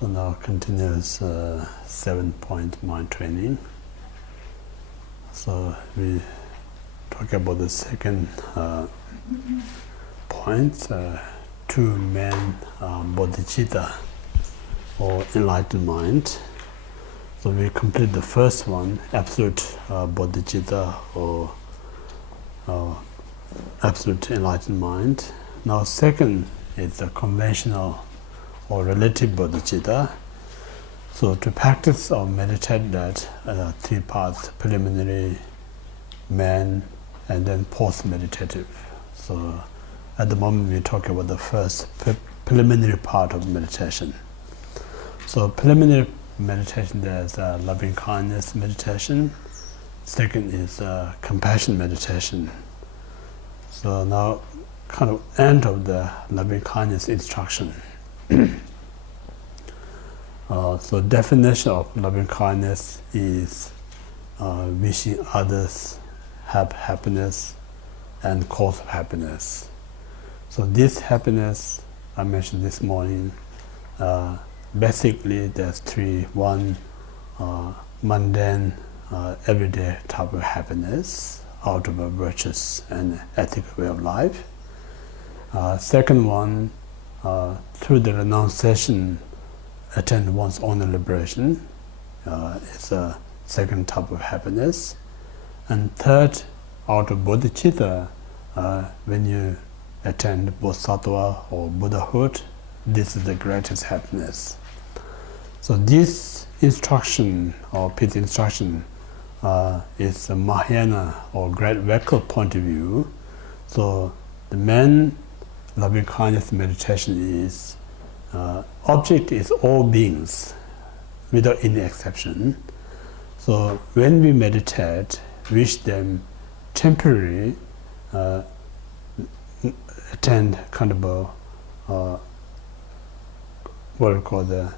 So now continues 7-point mind training. So we talk about the second point, two main bodhicitta or enlightened mind. So we complete the first one, absolute bodhicitta or absolute enlightened mind. Now second is the conventional or relative bodhicitta. So to practice or meditate that, three parts: preliminary, main, and then post-meditative. So at the moment we talk about the first preliminary part of meditation. So preliminary meditation, there's loving kindness meditation. Second is compassion meditation. So now kind of end of the loving kindness instruction. So definition of loving kindness is wishing others have happiness and cause of happiness. So this happiness I mentioned this morning, basically there's three. One, mundane, everyday type of happiness out of a virtuous and ethical way of life. Second one, through the renunciation, attain one's own liberation. It's a second type of happiness. And third, out of bodhicitta, when you attain bodhisattva or Buddhahood, this is the greatest happiness. So this instruction or pith instruction is a Mahayana or great Vekal point of view. So the main loving kindness meditation is object is all beings without any exception. So when we meditate, wish them temporary, attend kind of a what we call the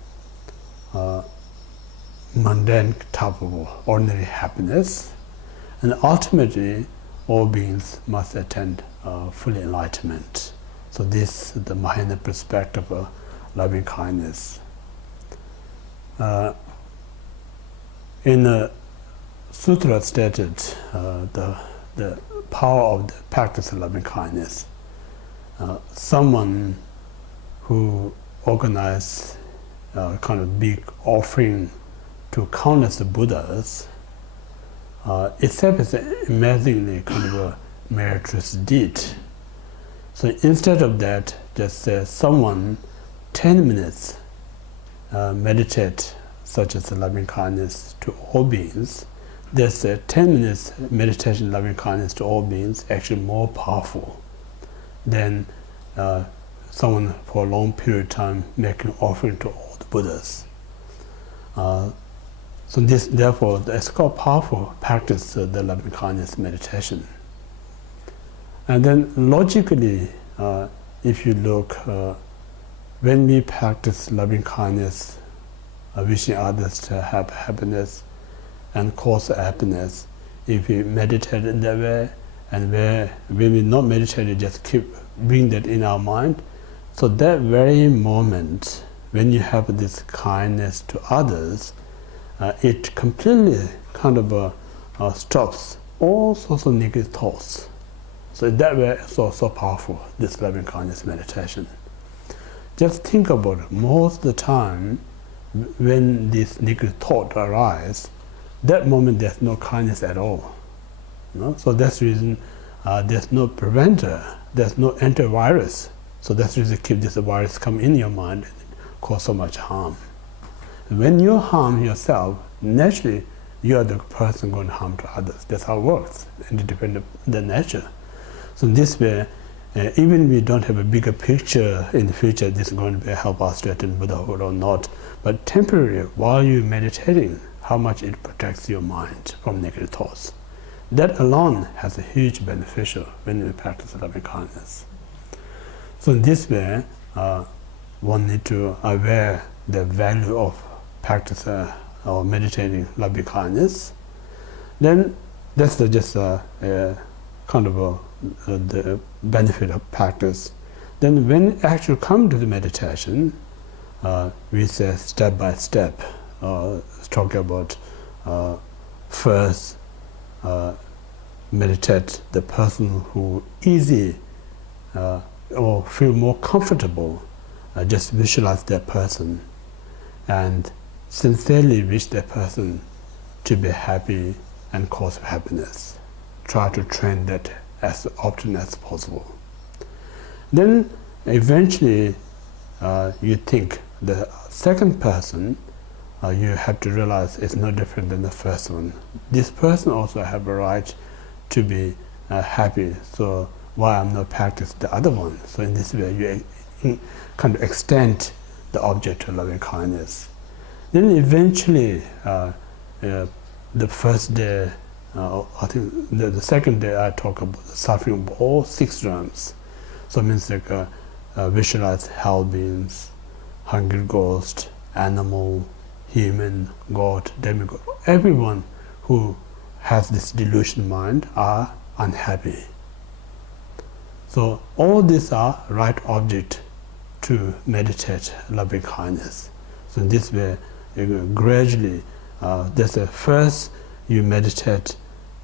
mundane type of ordinary happiness, and ultimately all beings must attain full enlightenment. So this is the Mahayana perspective of loving kindness. In the sutra stated the power of the practice of loving kindness. Someone who organized kind of big offering to countless Buddhas itself is an amazingly kind of a meritorious deed. So instead of that, just say someone 10 minutes meditate such as loving kindness to all beings. There's a 10 minutes meditation loving kindness to all beings actually more powerful than someone for a long period of time making offering to all the Buddhas. So this, therefore, it's called powerful practice, the loving kindness meditation. And then logically, if you look, when we practice loving kindness, wishing others to have happiness and cause happiness, if we meditate in that way, and when we not meditate, we just keep bring that in our mind. So that very moment, when you have this kindness to others, it completely kind of stops all sorts of negative thoughts. So in that way, it's also powerful, this loving kindness meditation. Just think about it. Most of the time, when this negative thought arises, that moment there's no kindness at all. So that's the reason there's no preventer, there's no antivirus. So that's the reason keep this virus come in your mind and cause so much harm. When you harm yourself, naturally you are the person going to harm to others. That's how it works, and it depends on the nature. So in this way, even if we don't have a bigger picture in the future, this is going to help us to attain Buddhahood or not, but temporarily, while you're meditating, how much it protects your mind from negative thoughts. That alone has a huge beneficial when we practice loving kindness. So in this way, one need to aware the value of practice or meditating loving kindness. Then that's just kind of the benefit of practice. Then when actually come to the meditation, we say step by step, talk about first meditate the person who easy or feel more comfortable, just visualize that person and sincerely wish that person to be happy and cause happiness. Try to train that as often as possible. Then eventually you think the second person, you have to realize is no different than the first one. This person also have a right to be happy, so why I'm not practice the other one? So in this way you kind of extend the object of loving kindness. Then eventually the first day, I think the second day I talk about the suffering of all 6 realms. So it means like visualize hell beings, hungry ghost, animal, human, God, demigod. Everyone who has this delusion mind are unhappy. So all these are right object to meditate loving kindness. So in this way, gradually, there's a first you meditate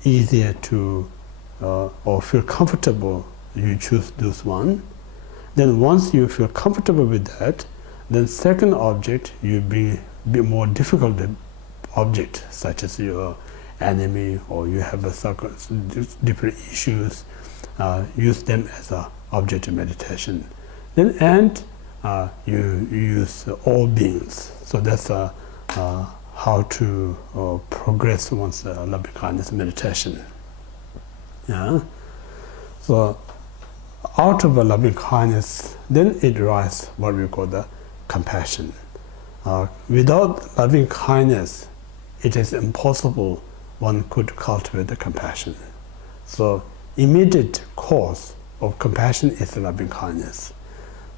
easier to or feel comfortable, you choose this one. Then once you feel comfortable with that, then second object you be more difficult object, such as your enemy or you have different issues, use them as an object of meditation. Then and you use all beings. So that's how to progress one's loving kindness meditation. Yeah. So out of a loving kindness, then it arises what we call the compassion. Without loving kindness, it is impossible one could cultivate the compassion. So immediate cause of compassion is the loving kindness.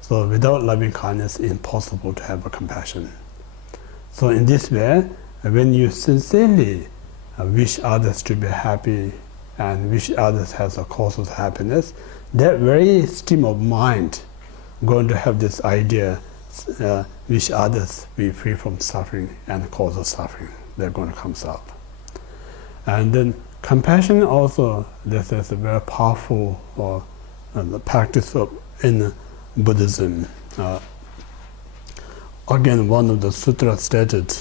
So without loving kindness, it's impossible to have a compassion. So in this way, when you sincerely wish others to be happy and wish others has a cause of happiness, that very stream of mind going to have this idea, wish others be free from suffering and cause of suffering. They're going to come up. And then compassion also, this is a very powerful practice in Buddhism. Again, one of the sutras stated,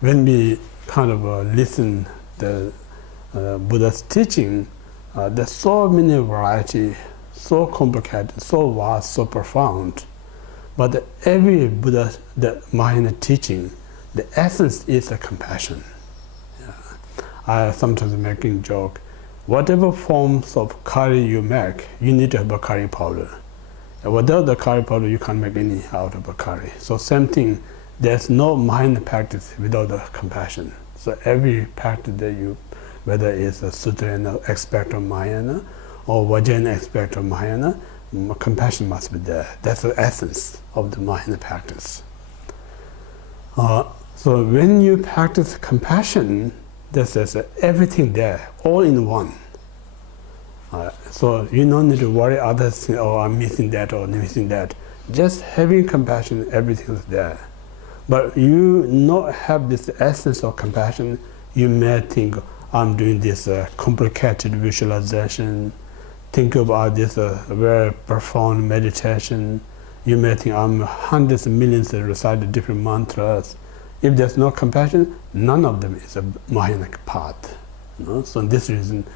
when we kind of listen the Buddha's teaching, there's so many variety, so complicated, so vast, so profound. But every Buddha, the minor teaching, the essence is a compassion. Yeah. I sometimes making joke, whatever forms of curry you make, you need to have a curry powder. And without the curry powder, you can't make any out of a curry. So same thing, there's no minor practice without the compassion. So every practice that you, whether it's a Sutrana aspect of Mahayana or Vajrayana aspect of Mahayana, compassion must be there. That's the essence of the Mahayana practice. So when you practice compassion, there's everything there, all in one. So you don't need to worry others, oh, I'm missing that or missing that. Just having compassion, everything is there. But you not have this essence of compassion, you may think, I'm doing this complicated visualization, think about this very profound meditation. You may think I'm hundreds of millions that recite different mantras. If there's no compassion, none of them is a Mahayana path. You know? So this reason,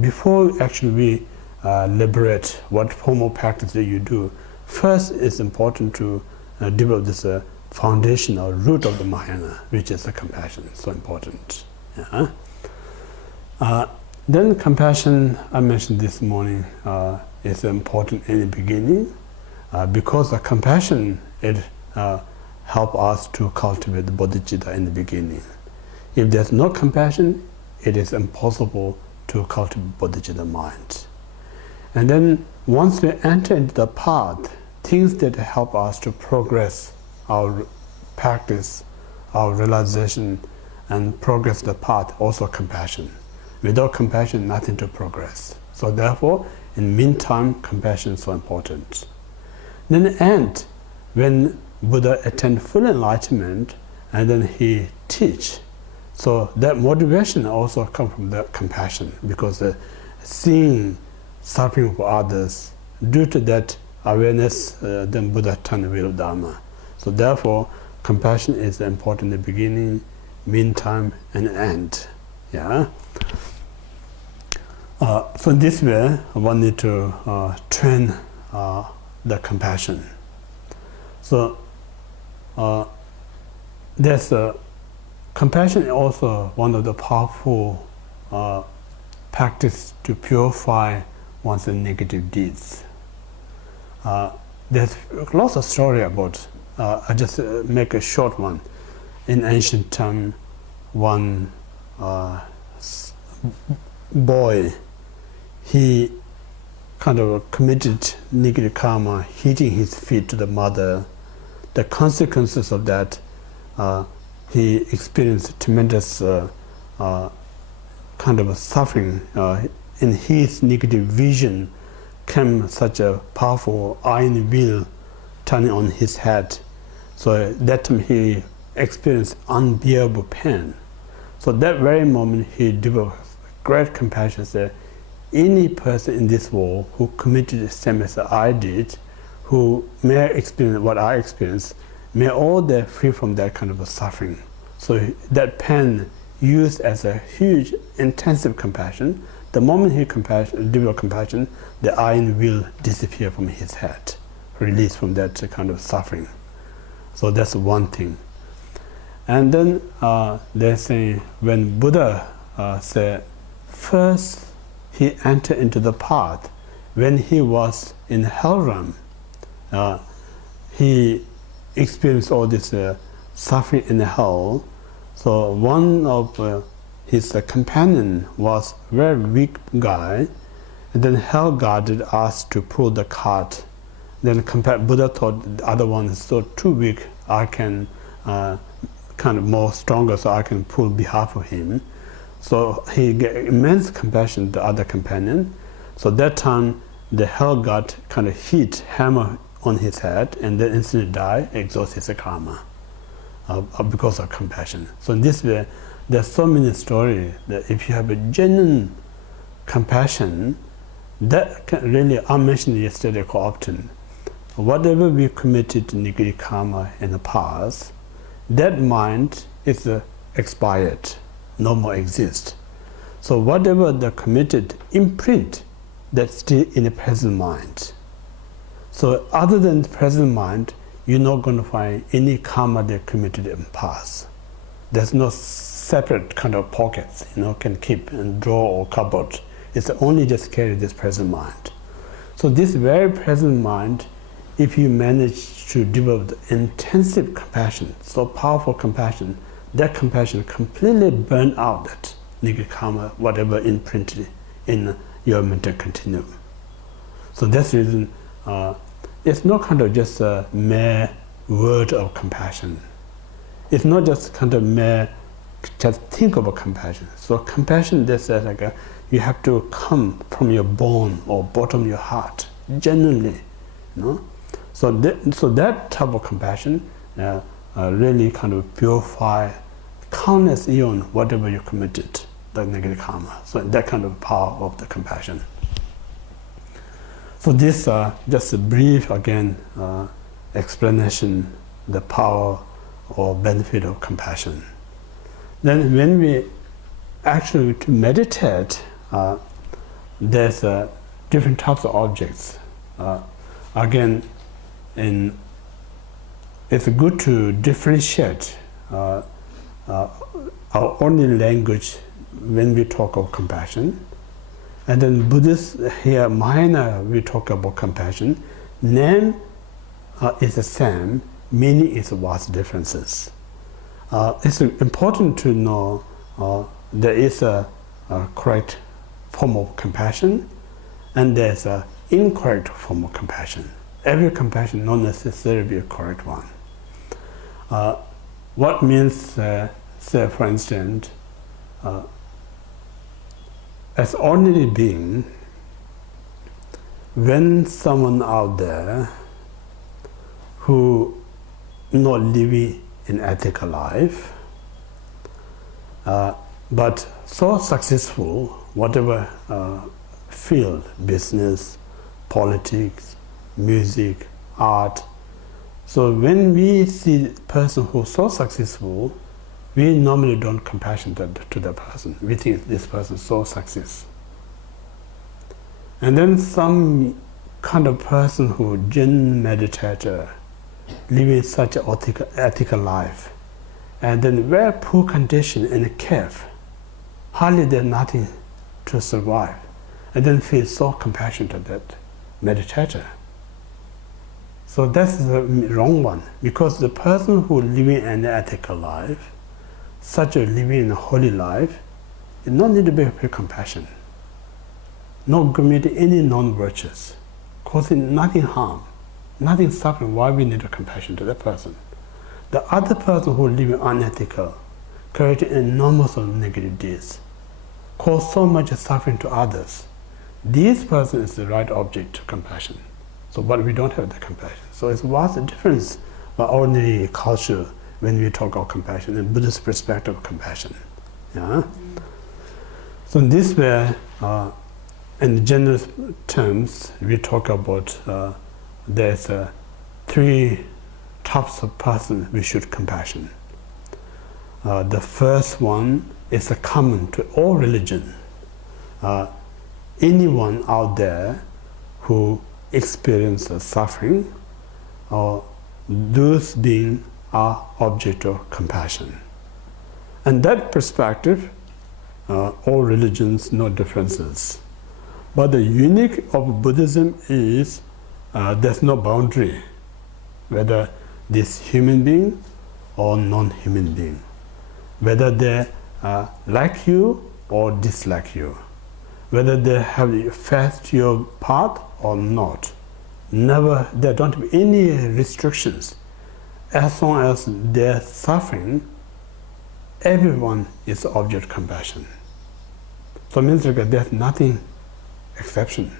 before actually we liberate what form of practice that you do, first it's important to develop this foundation or root of the Mahayana, which is the compassion. So important. Yeah. Then compassion, I mentioned this morning, is important in the beginning, because the compassion, it helps us to cultivate the bodhicitta in the beginning. If there's no compassion, it is impossible to cultivate bodhicitta mind. And then once we enter into the path, things that help us to progress our practice, our realization, and progress the path, also compassion. Without compassion, nothing to progress. So therefore, in the meantime, compassion is so important. Then the end, when Buddha attained full enlightenment, and then he teach. So that motivation also comes from the compassion, because seeing suffering for others, due to that awareness, then Buddha turned the wheel of Dharma. So therefore, compassion is important in the beginning, meantime, and end. Yeah. So in this way, one need to train the compassion. So there's compassion is also one of the powerful practice to purify one's negative deeds. There's lots of story about. I just make a short one. In ancient time, one boy, he kind of committed negative karma, hitting his feet to the mother. The consequences of that, he experienced tremendous kind of suffering. In his negative vision came such a powerful iron wheel turning on his head. So that time he experienced unbearable pain. So that very moment he developed great compassion, said, any person in this world who committed the same as I did, who may experience what I experienced, may all they free from that kind of a suffering. So that pain used as a huge, intensive compassion. The moment he developed compassion, the iron will disappear from his head, released from that kind of suffering. So that's one thing. And then they say when Buddha said, first he entered into the path. When he was in hell realm, he experienced all this suffering in hell. So one of his companion was a very weak guy, and then hell guarded asked to pull the cart. Then Buddha thought the other one is so too weak, I can kind of more stronger, so I can pull behalf of him. So he gave immense compassion to the other companion. So that time the hell god kind of hit hammer on his head, and then instantly died, exhaust his karma because of compassion. So in this way, there's so many stories that if you have a genuine compassion, that can really, I mentioned yesterday quite often, whatever we committed negative karma in the past, that mind is expired, no more exists. So whatever the committed imprint, that's still in the present mind. So other than the present mind, you're not going to find any karma they committed in the past. There's no separate kind of pockets, can keep and draw or cupboard. It's only just carry this present mind. So this very present mind, if you manage to develop the intensive compassion, so powerful compassion, that compassion completely burn out that negative karma, whatever imprinted in your mental continuum. So that's the reason it's not kind of just a mere word of compassion. It's not just kind of mere just think about compassion. So compassion, that's like you have to come from your bone or bottom of your heart, genuinely, So that type of compassion really kind of purify countless eon whatever you committed, the negative karma. So that kind of power of the compassion. So this just a brief again explanation, the power or benefit of compassion. Then when we actually to meditate, there's different types of objects. Again, it's good to differentiate our ordinary language when we talk of compassion. And then Buddhists here, minor, we talk about compassion. Name is the same, meaning is vast differences. It's important to know there is a correct form of compassion, and there's an incorrect form of compassion. Every compassion not necessarily be a correct one. What means, say for instance, as ordinary being, when someone out there who not living an ethical life, but so successful, whatever field, business, politics, music, art. So when we see a person who's so successful, we normally don't compassion to the person. We think this person is so successful. And then some kind of person who genuine meditator, living such an ethical life, and then very poor condition in a cave, hardly there's nothing to survive, and then feel so compassion to that meditator. So that's the wrong one, because the person who living an ethical life, such a living a holy life, it not need to be compassion, not commit any non-virtues, causing nothing harm, nothing suffering. Why we need a compassion to that person? The other person who living unethical, creating enormous of negative deeds, cause so much suffering to others. This person is the right object to compassion. So, but we don't have the compassion. So it's what's the difference by ordinary culture when we talk about compassion, in Buddhist perspective of compassion. Yeah? So in this way, in general terms, we talk about there's three types of person we should compassion. The first one is common to all religion. Anyone out there who experiences suffering, or those beings are object of compassion. And that perspective, all religions, no differences. But the unique of Buddhism is there's no boundary, whether this human being or non-human being, whether they like you or dislike you, whether they have faith to your path or not. Never, there don't be any restrictions. As long as they're suffering, everyone is object of compassion. So it means like there's nothing exception.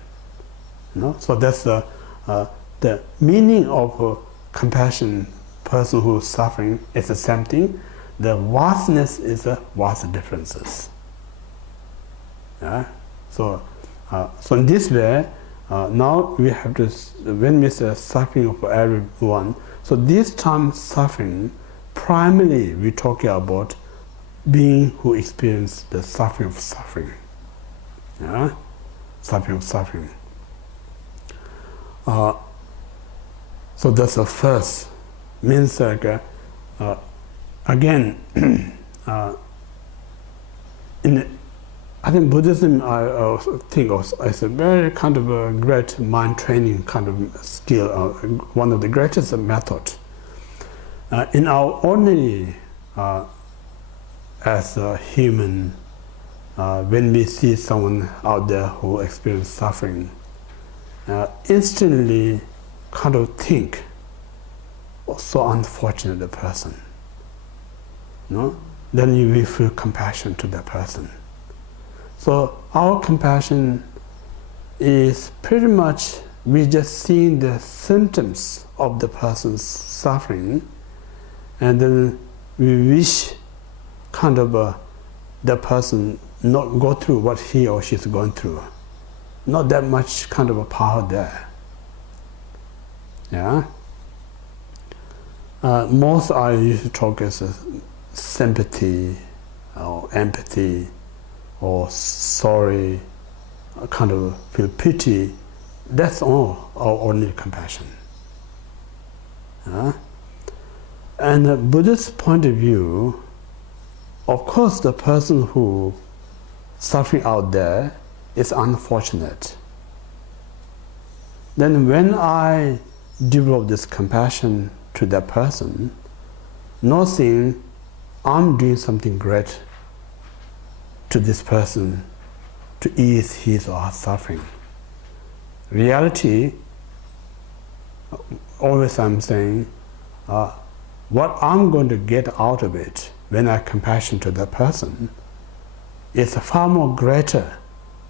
You know? So that's the meaning of compassion. Person who is suffering is the same thing. The vastness is the vast differences. Yeah? So in this way, now we have to, when we say suffering for everyone, so this time suffering, primarily we're talking about being who experience the suffering of suffering. Yeah? Suffering of suffering. So that's the first. Means like, again, I think Buddhism, I think is a very kind of a great mind training kind of skill, one of the greatest methods. In our ordinary, as a human, when we see someone out there who experiences suffering, instantly kind of think, oh, so unfortunate the person. No? Then you will feel compassion to that person. So our compassion is pretty much we just seeing the symptoms of the person's suffering, and then we wish kind of the person not go through what he or she is going through. Not that much kind of a power there. Yeah. Most I used to talk as sympathy or empathy, or sorry, kind of feel pity. That's all our ordinary compassion. And a Buddhist point of view, of course the person who suffering out there is unfortunate. Then when I develop this compassion to that person, not saying I'm doing something great to this person to ease his or her suffering. Reality, always I'm saying, what I'm going to get out of it when I compassion to that person is far more greater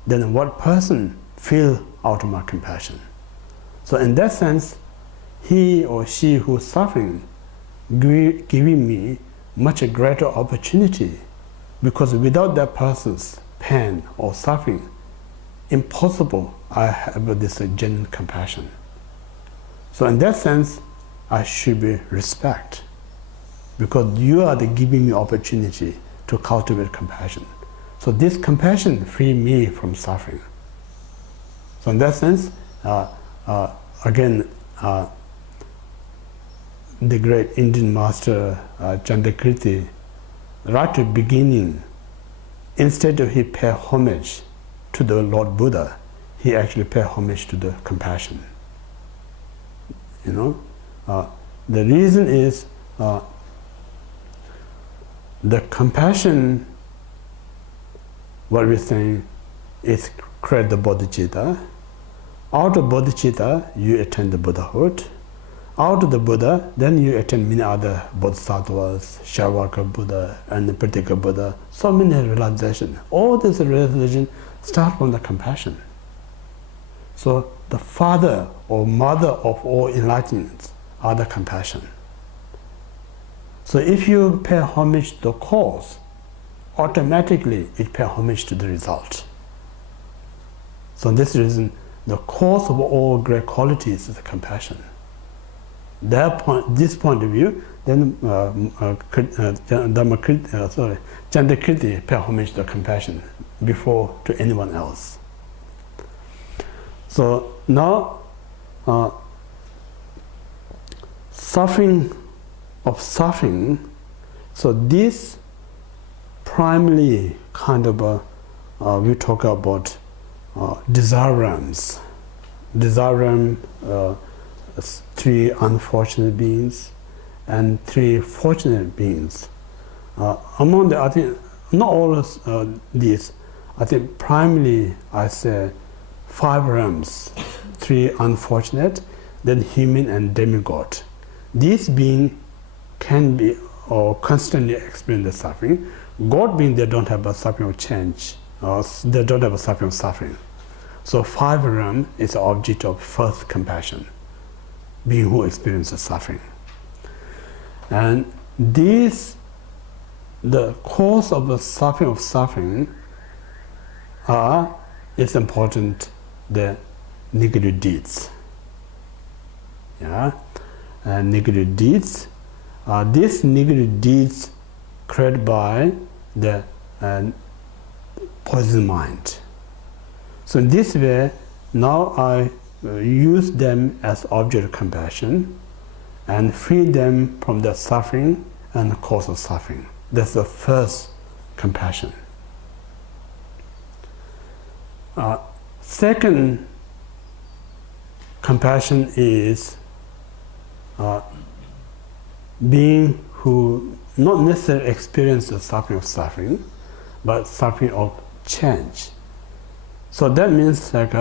than what person feel out of my compassion. So in that sense, he or she who's suffering giving me much greater opportunity, because without that person's pain or suffering, impossible I have this genuine compassion. So in that sense, I should be respect, because you are the giving me opportunity to cultivate compassion. So this compassion free me from suffering. So in that sense, again, the great Indian master Chandakirti, right at the beginning, instead of he pay homage to the Lord Buddha, he actually pay homage to the compassion. You know, the reason is the compassion, what we're saying, is create the bodhicitta. Out of bodhicitta, you attain the Buddhahood. Out of the Buddha, then you attain many other bodhisattvas, Shavaka Buddha, and the Pratika Buddha, so many realizations. All this realization start from the compassion. So the father or mother of all enlightenments are the compassion. So if you pay homage to the cause, automatically it pays homage to the result. So this reason, the cause of all great qualities is the compassion. This point of view, then Chandakirti pay homage to compassion before to anyone else. So now, suffering of suffering, so this primarily kind of we talk about desirams. Desiram, three unfortunate beings and three fortunate beings. Among the, I think, not all of these, I think primarily I say 5 realms, 3 unfortunate, then human and demigod. These beings can be or constantly experience the suffering. God being they don't have a suffering of change, or they don't have a suffering of suffering. So 5 realm is the object of first compassion, being who experiences suffering. And these, the cause of the suffering are, it's important, the negative deeds. Yeah, and negative deeds. These negative deeds created by the poison mind. So in this way, now I use them as object of compassion and free them from the suffering and the cause of suffering. That's the first compassion. Second compassion is being who not necessarily experience the suffering of suffering, but suffering of change. So that means like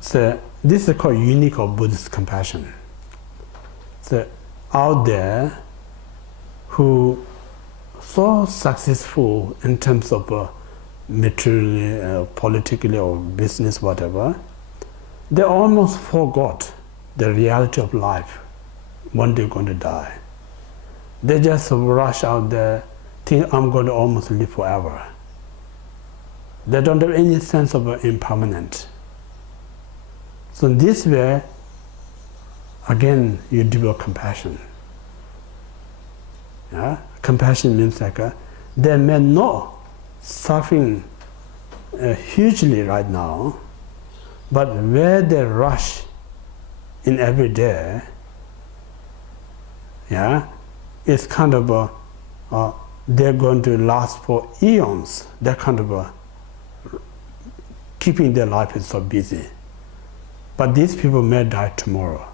so this is called unique or Buddhist compassion. So out there who so successful in terms of materially, politically or business, whatever, they almost forgot the reality of life. One day going to die. They just rush out there, think I'm going to almost live forever. They don't have any sense of impermanent. So in this way, again, you develop compassion. Yeah? Compassion means like they may not suffering hugely right now, but where they rush in every day, yeah, it's kind of they're going to last for eons. They're kind of keeping their life is so busy. But these people may die tomorrow,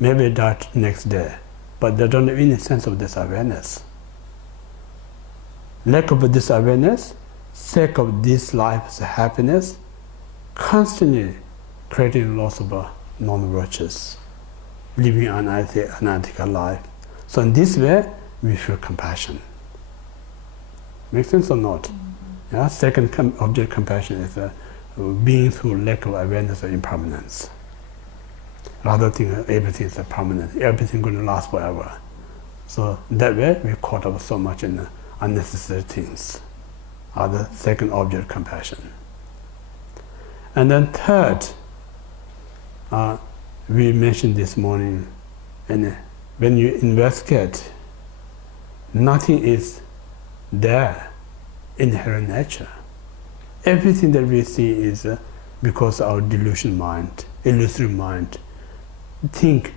maybe die next day, but they don't have any sense of this awareness. Lack of this awareness, sake of this life's happiness, constantly creating loss of non-virtues, living an unethical life. So in this way, we feel compassion. Make sense or not? Mm-hmm. Yeah. Second object compassion is beings who lack of awareness of impermanence. rather think everything is permanent, everything going to last forever. So that way we caught up so much in unnecessary things. Other second object compassion. And then third, we mentioned this morning, and when you investigate, nothing is there, inherent nature. Everything that we see is because our delusion mind, illusory mind, think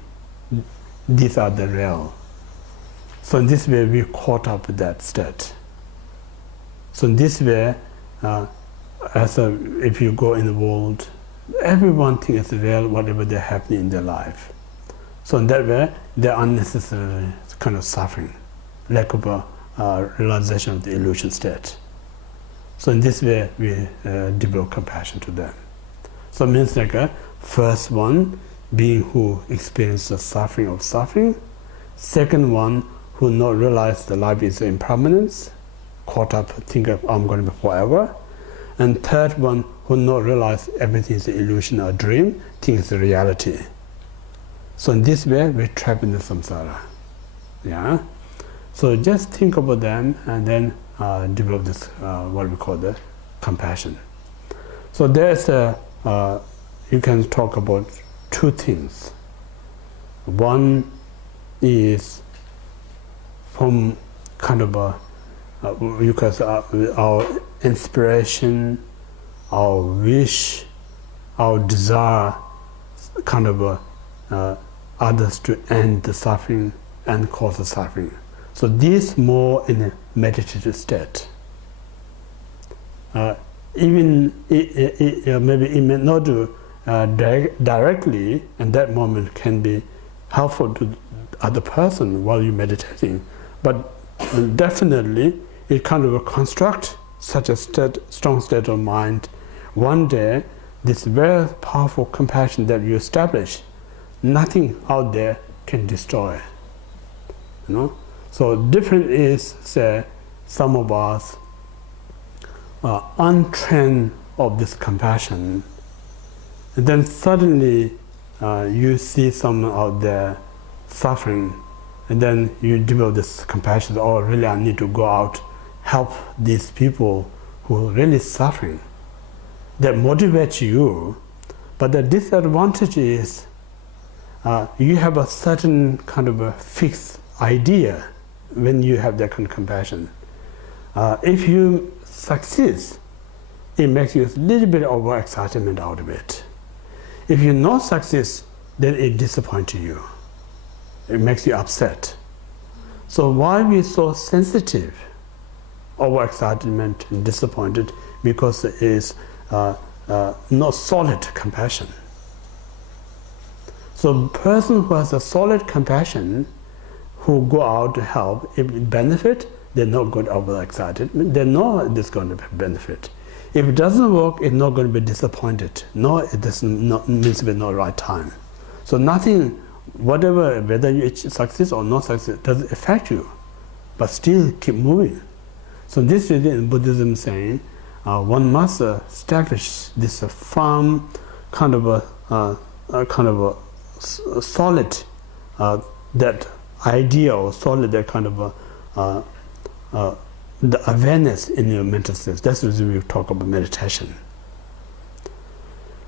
these are the real. So in this way we caught up with that state. So in this way, if you go in the world, everyone thinks it's real, whatever they're happening in their life. So in that way, they're unnecessarily kind of suffering, lack of realization of the illusion state. So in this way, we develop compassion to them. So it means like first one, being who experiences the suffering of suffering. Second one, who not realize the life is impermanence, caught up, think of I'm going to be forever. And third one, who not realize everything is an illusion or a dream, think it's a reality. So in this way, we're trapped in the samsara. Yeah. So just think about them and then develop this, what we call the compassion. So there's you can talk about two things. One is from kind of because our inspiration, our wish, our desire, kind of others to end the suffering and cause the suffering. So this more in a meditative state. Even maybe it may not do directly, and that moment can be helpful to the other person while you're meditating, but definitely it kind of construct such a strong state of mind. One day, this very powerful compassion that you establish, nothing out there can destroy. You know? So different is, say, some of us are untrained of this compassion, and then suddenly you see someone out there suffering, and then you develop this compassion. Oh, really, I need to go out, help these people who are really suffering. That motivates you, but the disadvantage is you have a certain kind of a fixed idea when you have that kind of compassion. If you succeed, it makes you a little bit of excitement out of it. If you not succeed, then it disappoints you. It makes you upset. So why we so sensitive over excitement and disappointed? Because it is not solid compassion. So person who has a solid compassion, who go out to help, if it benefit, they're not going to over excited. They know it's going to be benefit. If it doesn't work, it's not going to be disappointed. No, it doesn't means to be no right time. So nothing, whatever, whether you succeed or not succeed, doesn't affect you, but still keep moving. So this is in Buddhism saying, one must establish this firm kind of a solid that idea, or solid that kind of the awareness in your mental states. That's the reason we talk about meditation.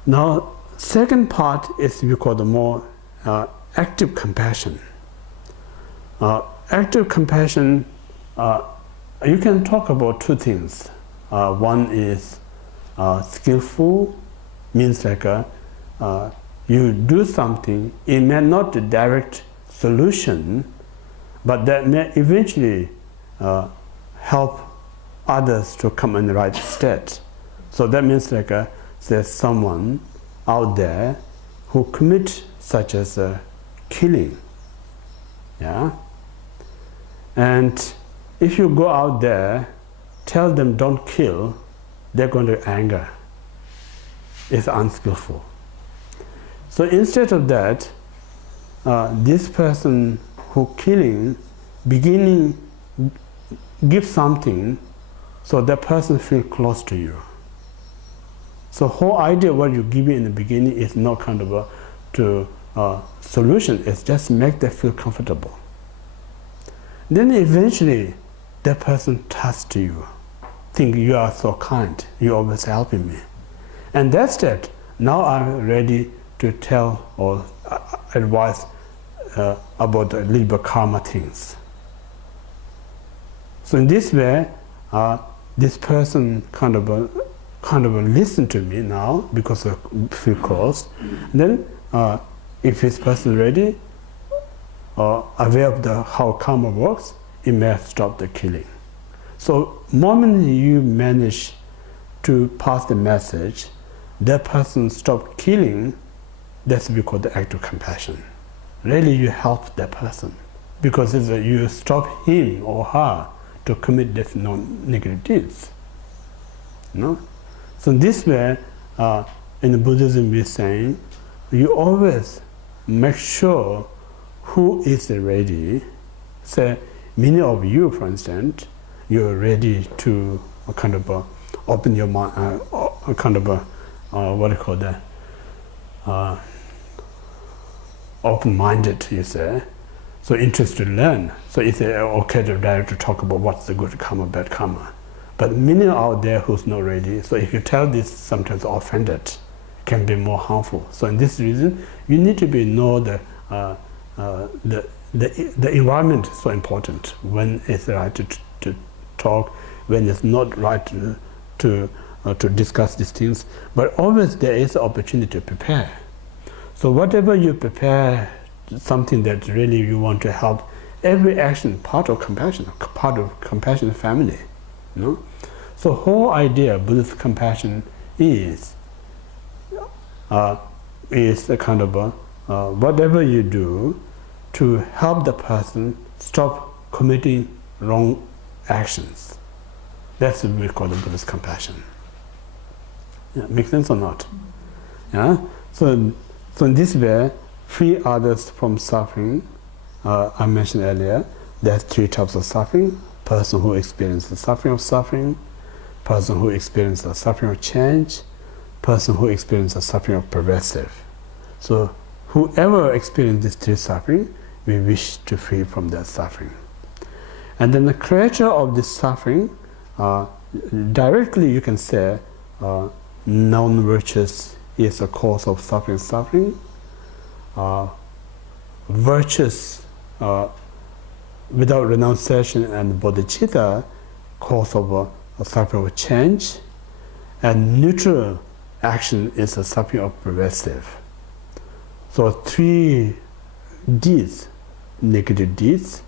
Now, second part is we call the more active compassion. Active compassion, you can talk about two things. One is skillful, means like you do something, it may not be direct solution, but that may eventually help others to come in the right state. So that means like there's someone out there who commit such as killing. Yeah? And if you go out there, tell them don't kill, they're going to anger. It's unskillful. So instead of that, this person who killing, beginning give something so that person feel close to you. So whole idea what you give in the beginning is not kind of to solution is just make them feel comfortable. Then eventually, that person trusts you, think you are so kind, you're always helping me. And that's it. Now I'm ready to tell or advise about a little bit karma things. So in this way, this person kind of listen to me now because I feel close. And then, if this person ready, aware of how karma works, it may stop the killing. So, moment you manage to pass the message, that person stop killing, that's what we call the act of compassion. Really, you help that person because you stop him or her to commit this non-negative deeds. No? So in this way, in Buddhism we're saying, you always make sure who is ready. Say, many of you, for instance, you're ready to kind of open your mind, kind of what do you call that? Open-minded, you say. So interested to learn. So it's okay to talk about what's the good karma, bad karma. But many out there who's not ready. So if you tell this, sometimes offended, can be more harmful. So in this reason, you need to know the environment is so important. When it's right to talk, when it's not right to discuss these things. But always there is an opportunity to prepare. So whatever you prepare, something that really you want to help, every action part of compassion family. You know? So whole idea of Buddhist compassion is a kind of whatever you do to help the person stop committing wrong actions. That's what we call the Buddhist compassion. Yeah, make sense or not? Yeah. So in this way, free others from suffering. I mentioned earlier, there's 3 types of suffering: person who experiences the suffering, person who experiences the suffering of change, person who experiences the suffering of pervasive. So whoever experiences these 3 suffering, we wish to free from that suffering. And then the creator of this suffering, directly you can say, non-virtuous is a cause of suffering. Virtuous, without renunciation and bodhicitta, cause of a suffering of change, and neutral action is a suffering of pervasive. So 3 deeds: negative deeds,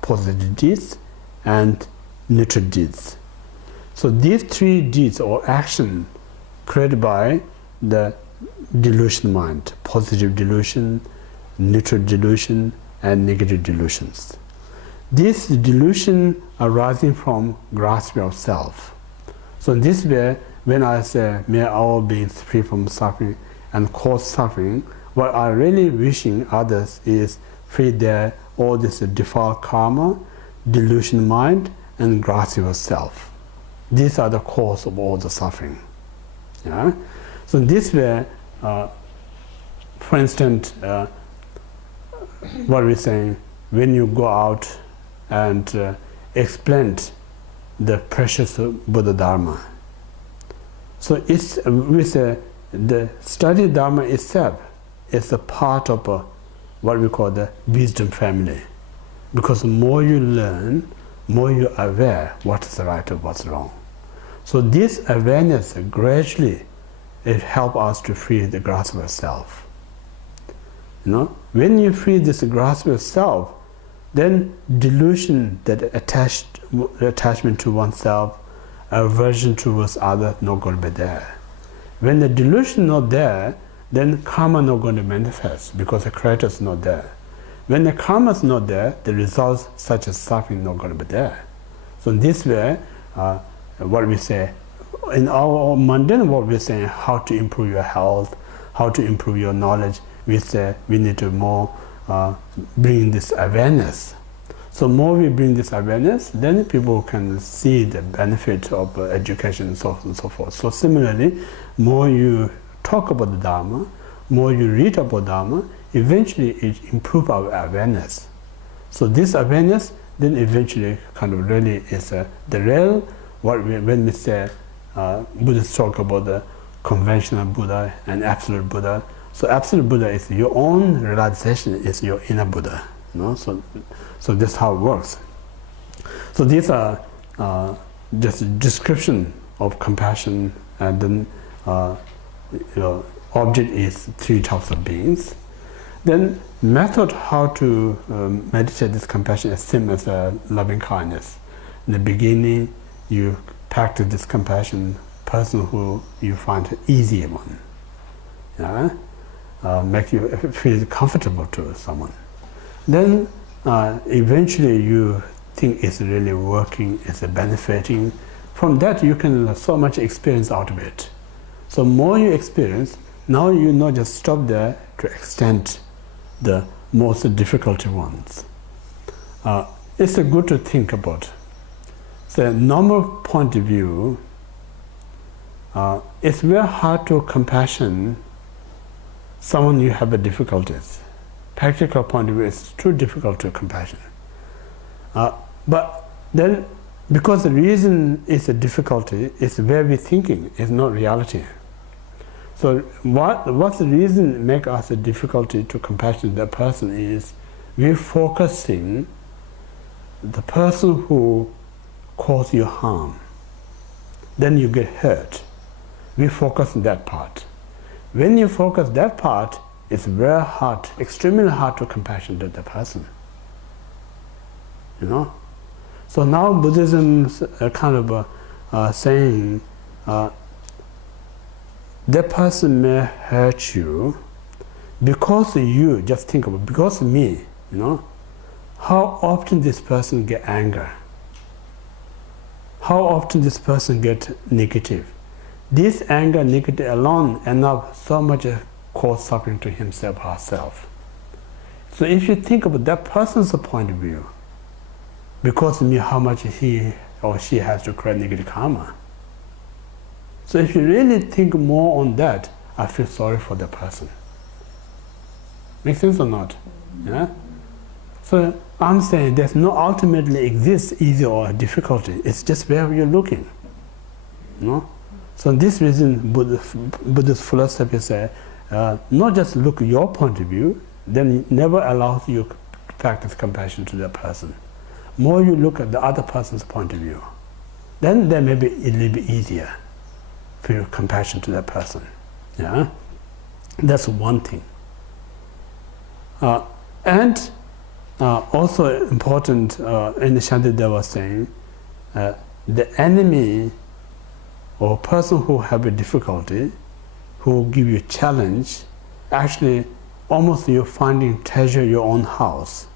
positive deeds, and neutral deeds. So these 3 deeds or action created by the delusion mind: positive delusion, neutral delusion, and negative delusions. This delusion arising from grasping of self. So in this way, when I say, may all beings free from suffering and cause suffering, what I really wishing others is free their all this defiled karma, delusion mind, and grasping of self. These are the cause of all the suffering. Yeah? So in this way, for instance, what we're saying, when you go out and explain the precious Buddha Dharma, so it's we say the study Dharma itself is a part of what we call the wisdom family, because the more you learn, more you're aware what is right and what's wrong. So this awareness gradually it helps us to free the grasp of self. You know, when you free this grasp of self, then delusion, that attachment to oneself, aversion towards others, not going to be there. When the delusion not there, then karma not going to manifest because the creator is not there. When the karma is not there, the results such as suffering not going to be there. So in this way, what we say in our mundane world, we're saying how to improve your health, how to improve your knowledge. We say we need to more bring this awareness. So more we bring this awareness, then people can see the benefit of education and so on and so forth. So similarly, more you talk about the Dharma, more you read about Dharma, eventually it improves our awareness. So this awareness then eventually kind of really is the real, when we say Buddhists talk about the conventional Buddha and absolute Buddha. So absolute Buddha is your own realization, is your inner Buddha. So that's how it works. So these are just a description of compassion, and then object is three types of beings. Then method how to meditate this compassion is same as loving kindness. In the beginning, you practice this compassion, person who you find an easy one. Make you feel comfortable to someone. Then eventually you think it's really working, it's benefiting. From that you can so much experience out of it. So more you experience, now you not just stop there to extend the most difficult ones. It's good to think about. The normal point of view, it's very hard to compassion someone you have difficulties. Practical point of view, it's too difficult to compassion. But then, because the reason is a difficulty, it's where we're thinking, it's not reality. So what's the reason make us a difficulty to compassion that person is we're focusing the person who caused you harm. Then you get hurt. We focus on that part. When you focus that part, it's very hard, extremely hard to compassion to the person. So now Buddhism's kind of saying that person may hurt you because you, just think about, because me, how often this person get anger, how often this person get negative. This anger, negative alone enough so much cause suffering to himself or herself. So if you think about that person's point of view, because of me, how much he or she has to create negative karma. So if you really think more on that, I feel sorry for the person. Make sense or not? Yeah? So I'm saying there's no ultimately exists easy or difficulty. It's just where you're looking. So this reason Buddhist philosophy says, not just look at your point of view, then it never allows you to practice compassion to that person. More you look at the other person's point of view, then maybe it'll be easier for your compassion to that person. Yeah, that's one thing. And also important in the Shantideva was saying, the enemy or person who have a difficulty, who give you a challenge, actually almost you're finding treasure your own house.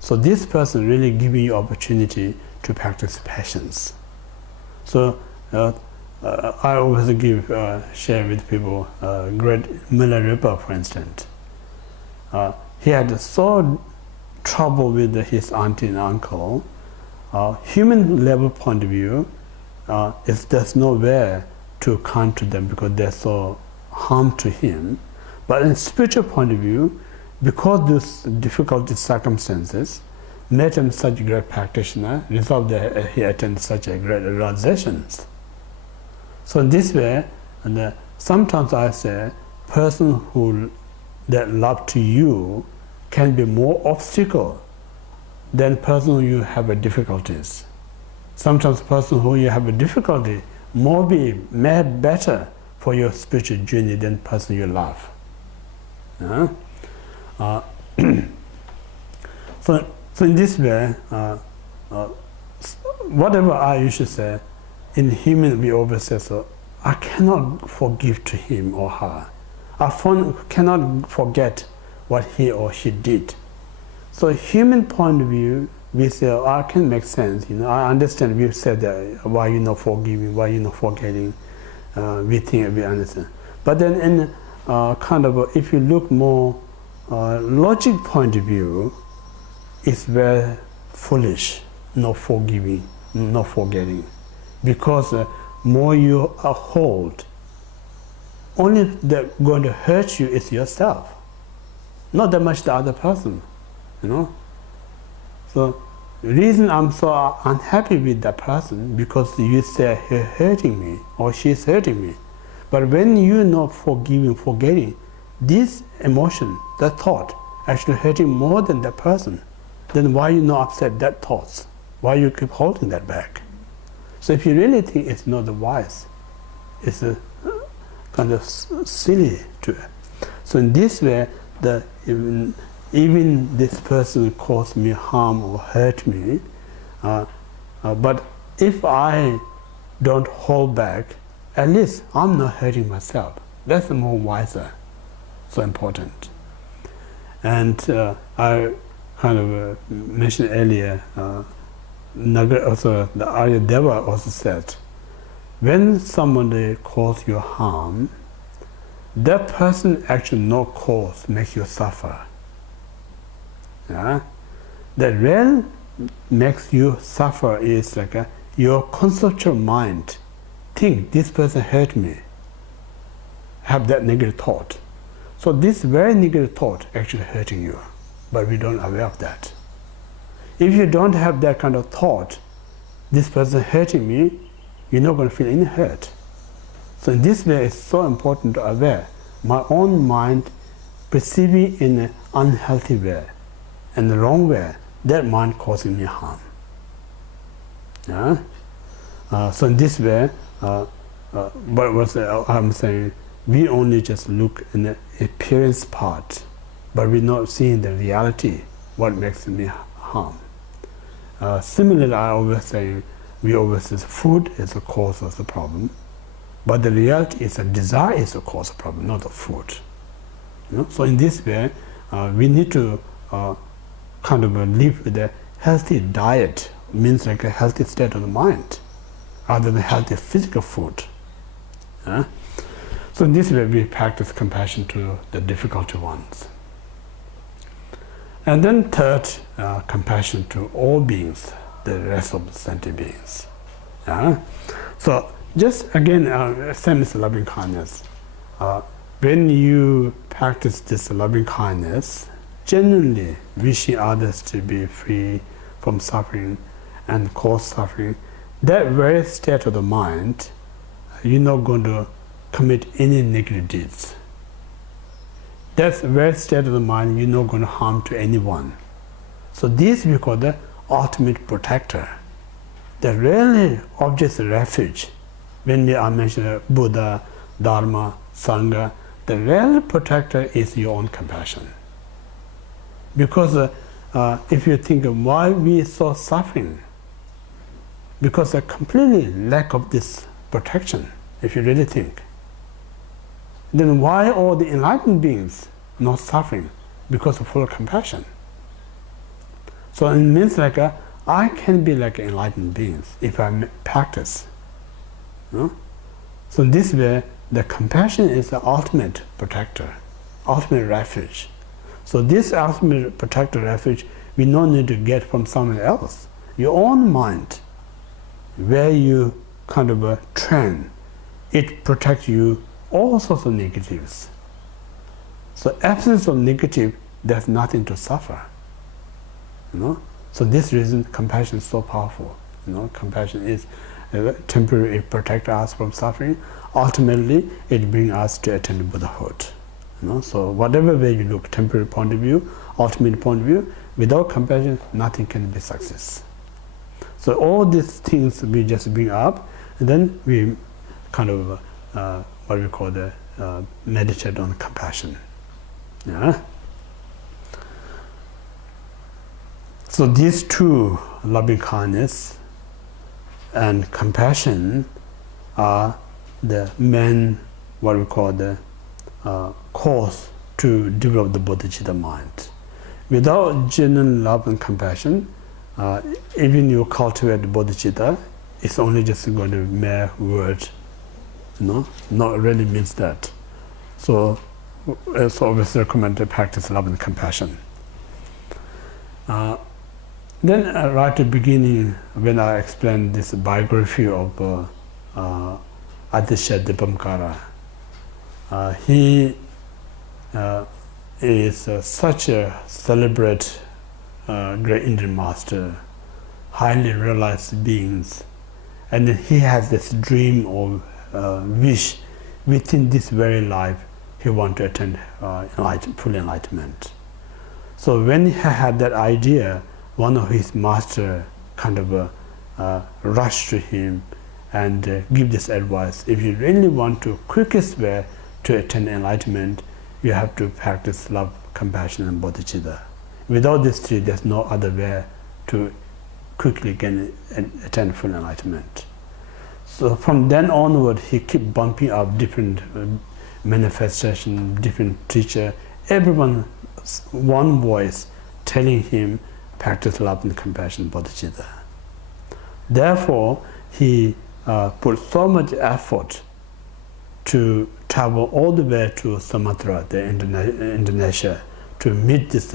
So this person really give you opportunity to practice patience. So I always share with people, great Milarepa, for instance. He had so trouble with his auntie and uncle. Human level point of view, there's nowhere to come to them because they're so harm to him. But in spiritual point of view, because those difficult circumstances made him such a great practitioner, resolved that he attained such a great realizations. So in this way, sometimes I say, person who that love to you can be more obstacle than person who you have a difficulties. Sometimes person who you have a difficulty more be made better for your spiritual journey than person you love. So in this way, whatever I usually say, in human we always say, so I cannot forgive to him or her. I cannot forget what he or she did. So human point of view, we say, I can make sense. I understand. We said that why you not forgiving, why you not forgetting. We think we understand. But then in kind of if you look more logic point of view, it's very foolish, not forgiving, not forgetting, because more you hold, only that going to hurt you is yourself. not that much the other person, you know. So the reason I'm so unhappy with that person because you say he's hurting me or she's hurting me. But when you're not forgiving, forgetting, this emotion, that thought, actually hurting more than that person, then why you not upset that thoughts? Why you keep holding that back? So if you really think it's not the wise, it's a kind of silly to it. So in this way, even this person caused me harm or hurt me, but if I don't hold back, at least I'm not hurting myself. That's the more wiser, so important. And I kind of mentioned earlier, also the Arya Deva also said, when somebody causes you harm, that person actually no cause makes you suffer. Yeah? The real makes you suffer is like your conceptual mind think this person hurt me, have that negative thought. So this very negative thought actually hurting you, but we don't aware of that. If you don't have that kind of thought, this person hurting me, you're not going to feel any hurt. So in this way, it's so important to aware my own mind perceiving in an unhealthy way and the wrong way, that mind causing me harm. Yeah? So in this way, but what I'm saying, we only just look in the appearance part, but we're not seeing the reality, what makes me harm. Similarly, I always say, we always say food is the cause of the problem, but the reality is that desire is the cause of the problem, not the food. You know? So in this way, we need to kind of live with a healthy diet, means like a healthy state of the mind, rather than healthy physical food. So in this way, we practice compassion to the difficult ones. And then third, compassion to all beings, the rest of the sentient beings. So just again, same as loving kindness. When you practice this loving kindness, genuinely wishing others to be free from suffering and cause suffering, that very state of the mind, you're not going to commit any negative deeds. That's the very state of the mind, you're not going to harm to anyone. So this we call the ultimate protector. The really object of refuge, when we are mentioning Buddha, Dharma, Sangha, the real protector is your own compassion. Because if you think of why we are so suffering, because a completely lack of this protection, if you really think, then why all the enlightened beings not suffering? Because of full compassion. So it means like I can be like enlightened beings if I practice. You know? So in this way, the compassion is the ultimate protector, ultimate refuge. So this ultimate protector refuge, we don't need to get from someone else. Your own mind, where you kind of train, it protects you all sorts of negatives. So absence of negative, there's nothing to suffer. You know? So this reason compassion is so powerful. You know, compassion is temporary, it protects us from suffering. Ultimately, it brings us to attain Buddhahood. You know? So whatever way you look, temporary point of view, ultimate point of view, without compassion, nothing can be success. So all these things we just bring up, and then we kind of what we call the meditate on compassion. Yeah. So these two, loving kindness and compassion, are the main, what we call the cause to develop the bodhicitta mind. Without genuine love and compassion, even you cultivate the bodhicitta, it's only just going to be mere word. You know, not really means that. So it's always recommended to practice love and compassion. Then right at the beginning, when I explained this biography of Atisha, he is such a celebrated great Indian master, highly realized beings, and then he has this dream or wish within this very life he wants to attain full enlightenment. So when he had that idea, one of his master kind of rushed to him and give this advice: if you really want to quickest way to attain enlightenment, you have to practice love, compassion, and bodhicitta. Without these three, there's no other way to quickly gain and attain full enlightenment. So from then onward, he kept bumping up different manifestation, different teacher, everyone, one voice telling him, practice love and compassion, bodhicitta. Therefore, he put so much effort to travel all the way to Sumatra, Indonesia, to meet this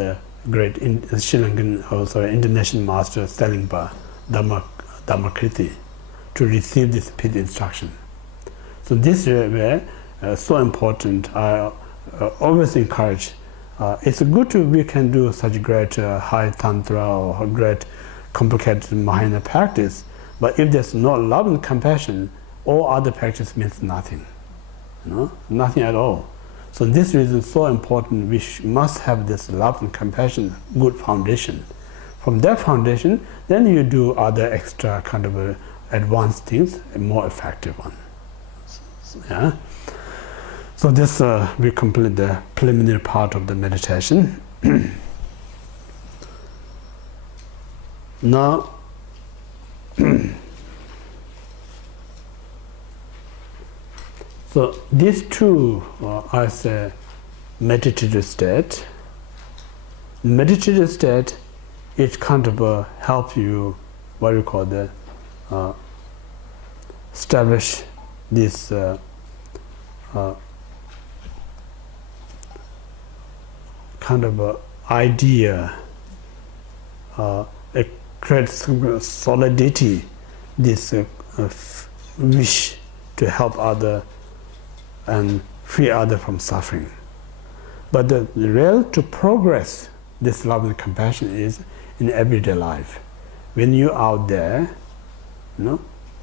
great Sri Lankan, Indonesian master Selingpa Dhammakriti, to receive this peace instruction. So this way, so important. I always encourage. It's good we can do such great high tantra or great complicated Mahayana practice, but if there's no love and compassion, all other practice means nothing. Nothing at all. So this reason so important. We must have this love and compassion, good foundation. From that foundation, then you do other extra kind of advanced things, a more effective one. Yeah. So this we complete the preliminary part of the meditation. Now, so these two are a meditative state. Meditative state, it kind of help you, what you call the establish this kind of idea, it creates some solidity, this wish to help other and free other from suffering. But the real to progress this love and compassion is in everyday life. When you're out there,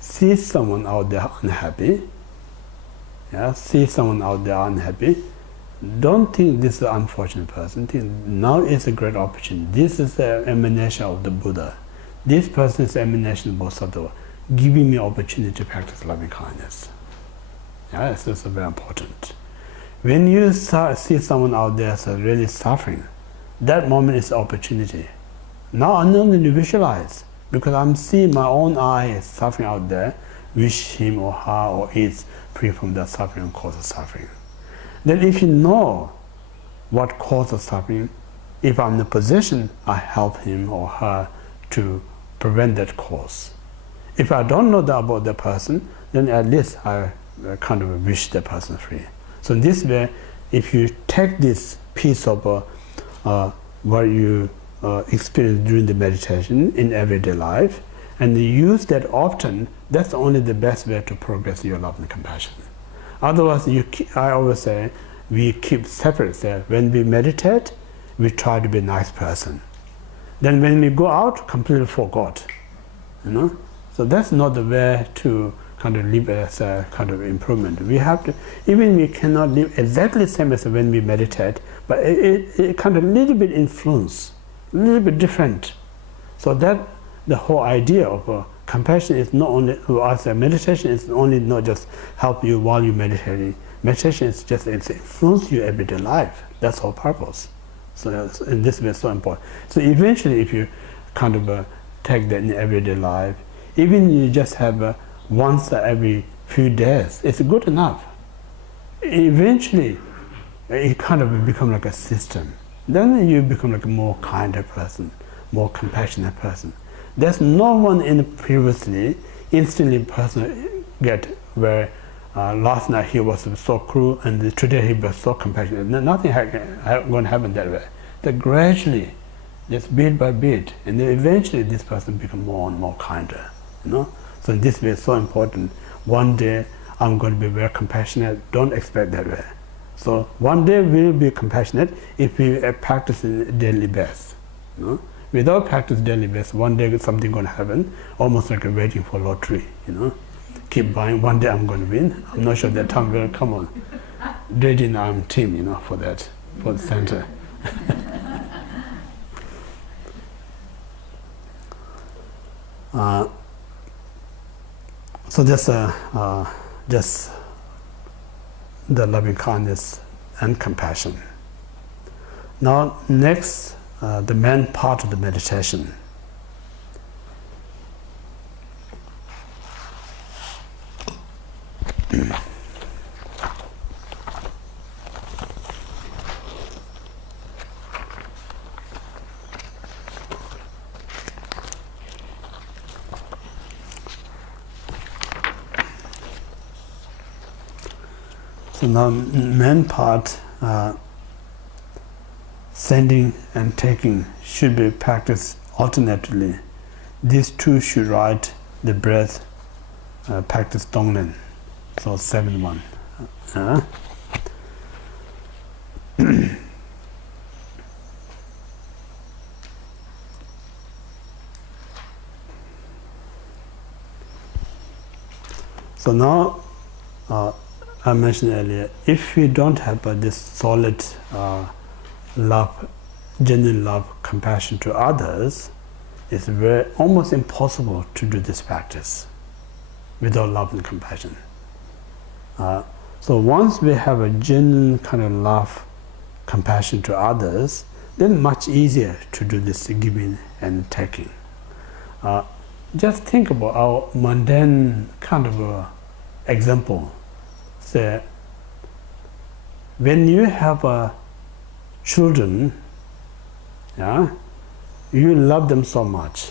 see someone out there unhappy, see someone out there unhappy, don't think this is an unfortunate person. Think now is a great opportunity. This is the emanation of the Buddha. This person is the emanation of Bodhisattva, giving me opportunity to practice loving kindness. This is very important. When you see someone out there really suffering, that moment is opportunity. Now I'm not going to visualize, because I'm seeing my own eyes suffering out there, wish him or her or it free from that suffering and cause of suffering. Then if you know what causes suffering, if I'm in a position, I help him or her to prevent that cause. If I don't know about the person, then at least I kind of wish the person free. So in this way, if you take this piece of what you experience during the meditation in everyday life, and you use that often, that's only the best way to progress your love and compassion. Otherwise, I always say, we keep separate. When we meditate, we try to be a nice person. Then when we go out, completely forgot. So that's not the way to kind of live as a kind of improvement. We have to, even we cannot live exactly the same as when we meditate, but it kind of a little bit influence, a little bit different. So that the whole idea of compassion is not only, as a meditation is only not just help you while you're meditating. Meditation is just it's influence your everyday life. That's whole purpose. So in this way, it's so important. So eventually, if you kind of take that in everyday life, even you just have once every few days, it's good enough. Eventually, it kind of become like a system. Then you become like a more kinder person, more compassionate person. There's no one in previously instantly person get where last night he was so cruel and today he was so compassionate. Nothing going to happen that way. That gradually, just bit by bit, and then eventually this person become more and more kinder. So in this way, it's so important. One day I'm going to be very compassionate. Don't expect that way. So one day we will be compassionate if we practice in daily basis. You know? Without practice daily basis, one day something going to happen, almost like waiting for lottery. You know, keep buying. One day I'm going to win. I'm not sure that time will come on. Ready now, team. You know, for that, for the center. So that's just the loving kindness and compassion. Now, next, the main part of the meditation. So now, main part, sending and taking should be practiced alternately. These two should ride the breath, practice Tonglen. So 7-1. So now, I mentioned earlier, if we don't have this solid love, genuine love, compassion to others, it's almost impossible to do this practice without love and compassion. So once we have a genuine kind of love, compassion to others, then much easier to do this giving and taking. Just think about our mundane kind of example. Say, when you have children, yeah, you love them so much,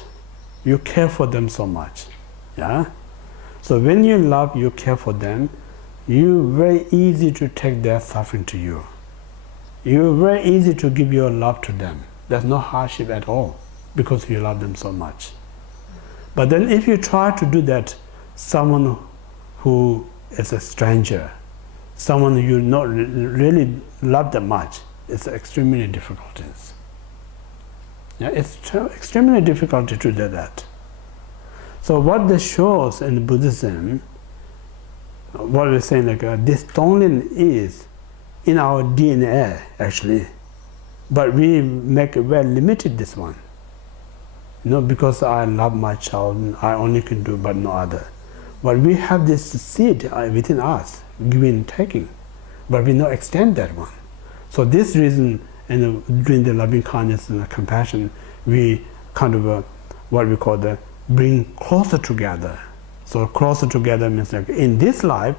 you care for them so much, yeah. So when you love, you care for them, you very easy to take their suffering to you. You're very easy to give your love to them. There's no hardship at all because you love them so much. But then if you try to do that, someone who is a stranger, someone you not really love that much, it's extremely difficult. Yeah, it's extremely difficult to do that. So what this shows in Buddhism, what we're saying, like this Tonglen is in our DNA actually, but we make it very limited this one. You know, because I love my child, I only can do but no other. But we have this seed within us, giving and taking, but we not extend that one. So this reason, during the loving kindness and the compassion, we kind of what we call the bring closer together. So closer together means like in this life,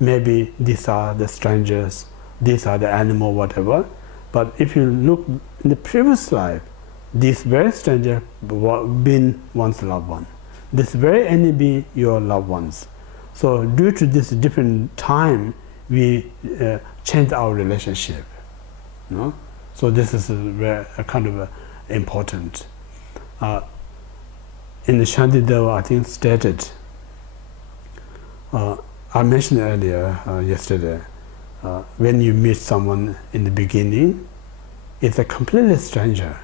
maybe these are the strangers, these are the animal, whatever. But if you look in the previous life, this very stranger been one's loved one. This very enemy, your loved ones. So due to this different time, we change our relationship. You know? So this is a kind of important. In the Shantideva, I think stated, I mentioned earlier, yesterday, when you meet someone in the beginning, it's a completely stranger.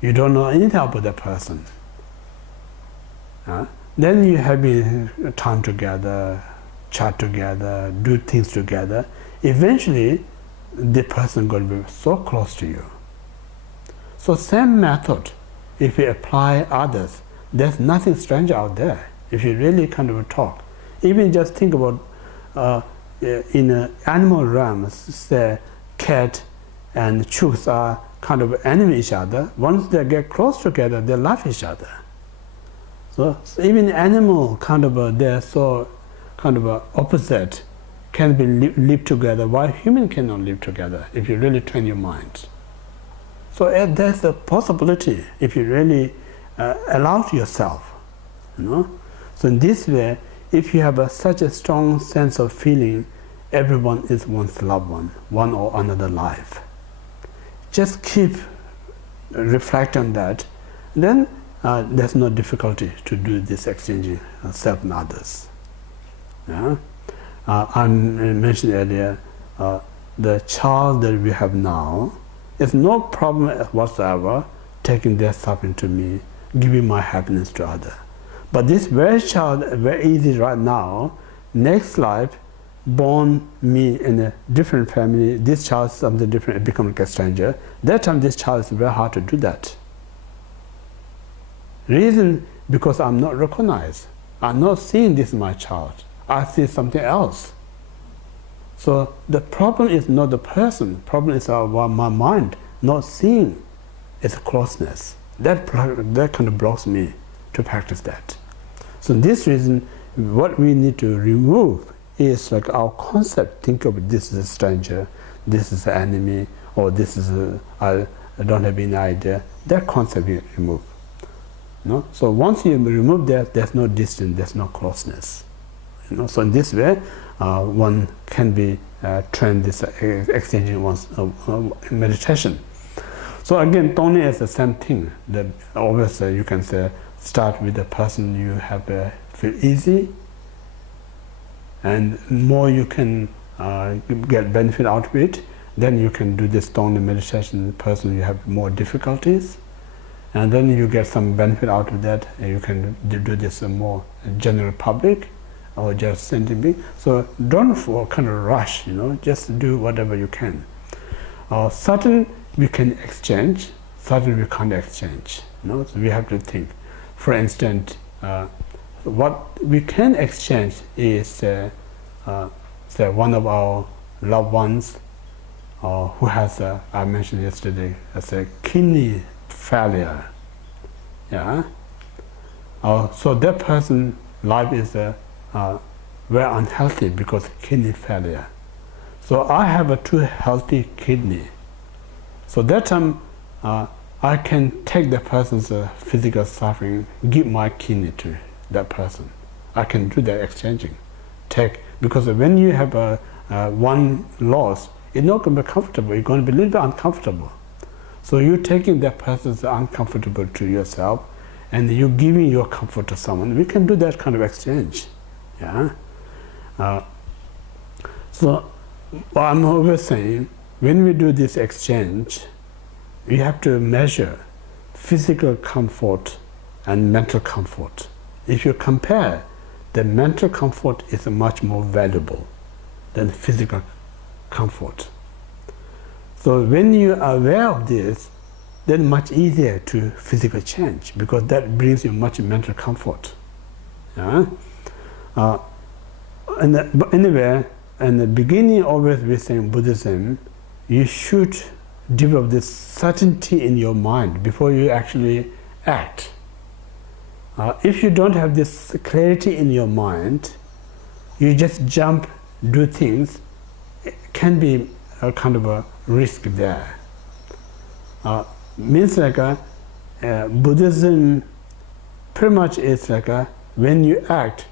You don't know anything about that person. Then you have been time together, chat together, do things together. Eventually, the person going to be so close to you. So same method, if you apply others, there's nothing strange out there. If you really kind of talk, even just think about in animal realm, say cat and chooks are kind of enemy each other. Once they get close together, they love each other. So even animal kind of they're so kind of opposite can be live together, while human cannot live together if you really train your mind. So there's a possibility if you really allow yourself, you know. So in this way, if you have such a strong sense of feeling, everyone is one's loved one or another life. Just keep reflect on that, then there's no difficulty to do this exchanging self and others. Yeah? I mentioned earlier, the child that we have now, it's no problem whatsoever taking their suffering to me, giving my happiness to others. But this very child, very easy right now, next life, born me in a different family, this child is something different, it becomes like a stranger. That time this child is very hard to do that. Reason, because I'm not recognized. I'm not seeing this my child. I see something else. So the problem is not the person, the problem is my mind not seeing its closeness. That kind of blocks me to practice that. So this reason, what we need to remove is like our concept. Think of this is a stranger, this is an enemy, or this is I don't have any idea. That concept you remove. No? So once you remove that, there's no distance, there's no closeness. So in this way, one can be trained this exchanging one's meditation. So again, Tony is the same thing. That always you can say, start with the person you have feel easy, and more you can get benefit out of it, then you can do this Tony meditation person you have more difficulties, and then you get some benefit out of that, and you can do this more general public, or just scientific. So don't kind of rush, just do whatever you can. Certain we can exchange, certain we can't exchange. So we have to think. For instance, what we can exchange is say one of our loved ones who has I mentioned yesterday as a kidney failure. Yeah. So that person's life is very unhealthy because of kidney failure. So I have a two healthy kidney. So that time I can take the person's physical suffering, give my kidney to that person. I can do that exchanging. Because when you have one loss, it's not going to be comfortable. You're going to be a little bit uncomfortable. So you're taking that person's uncomfortable to yourself, and you're giving your comfort to someone. We can do that kind of exchange. Yeah. So I'm always saying, when we do this exchange, we have to measure physical comfort and mental comfort. If you compare, the mental comfort is much more valuable than physical comfort. So when you are aware of this, then much easier to physical change, because that brings you much mental comfort. Yeah? Anyway, in the beginning, always we say in Buddhism, you should develop this certainty in your mind before you actually act. If you don't have this clarity in your mind, you just jump, do things, it can be a kind of a risk there. Means like Buddhism pretty much is like when you act,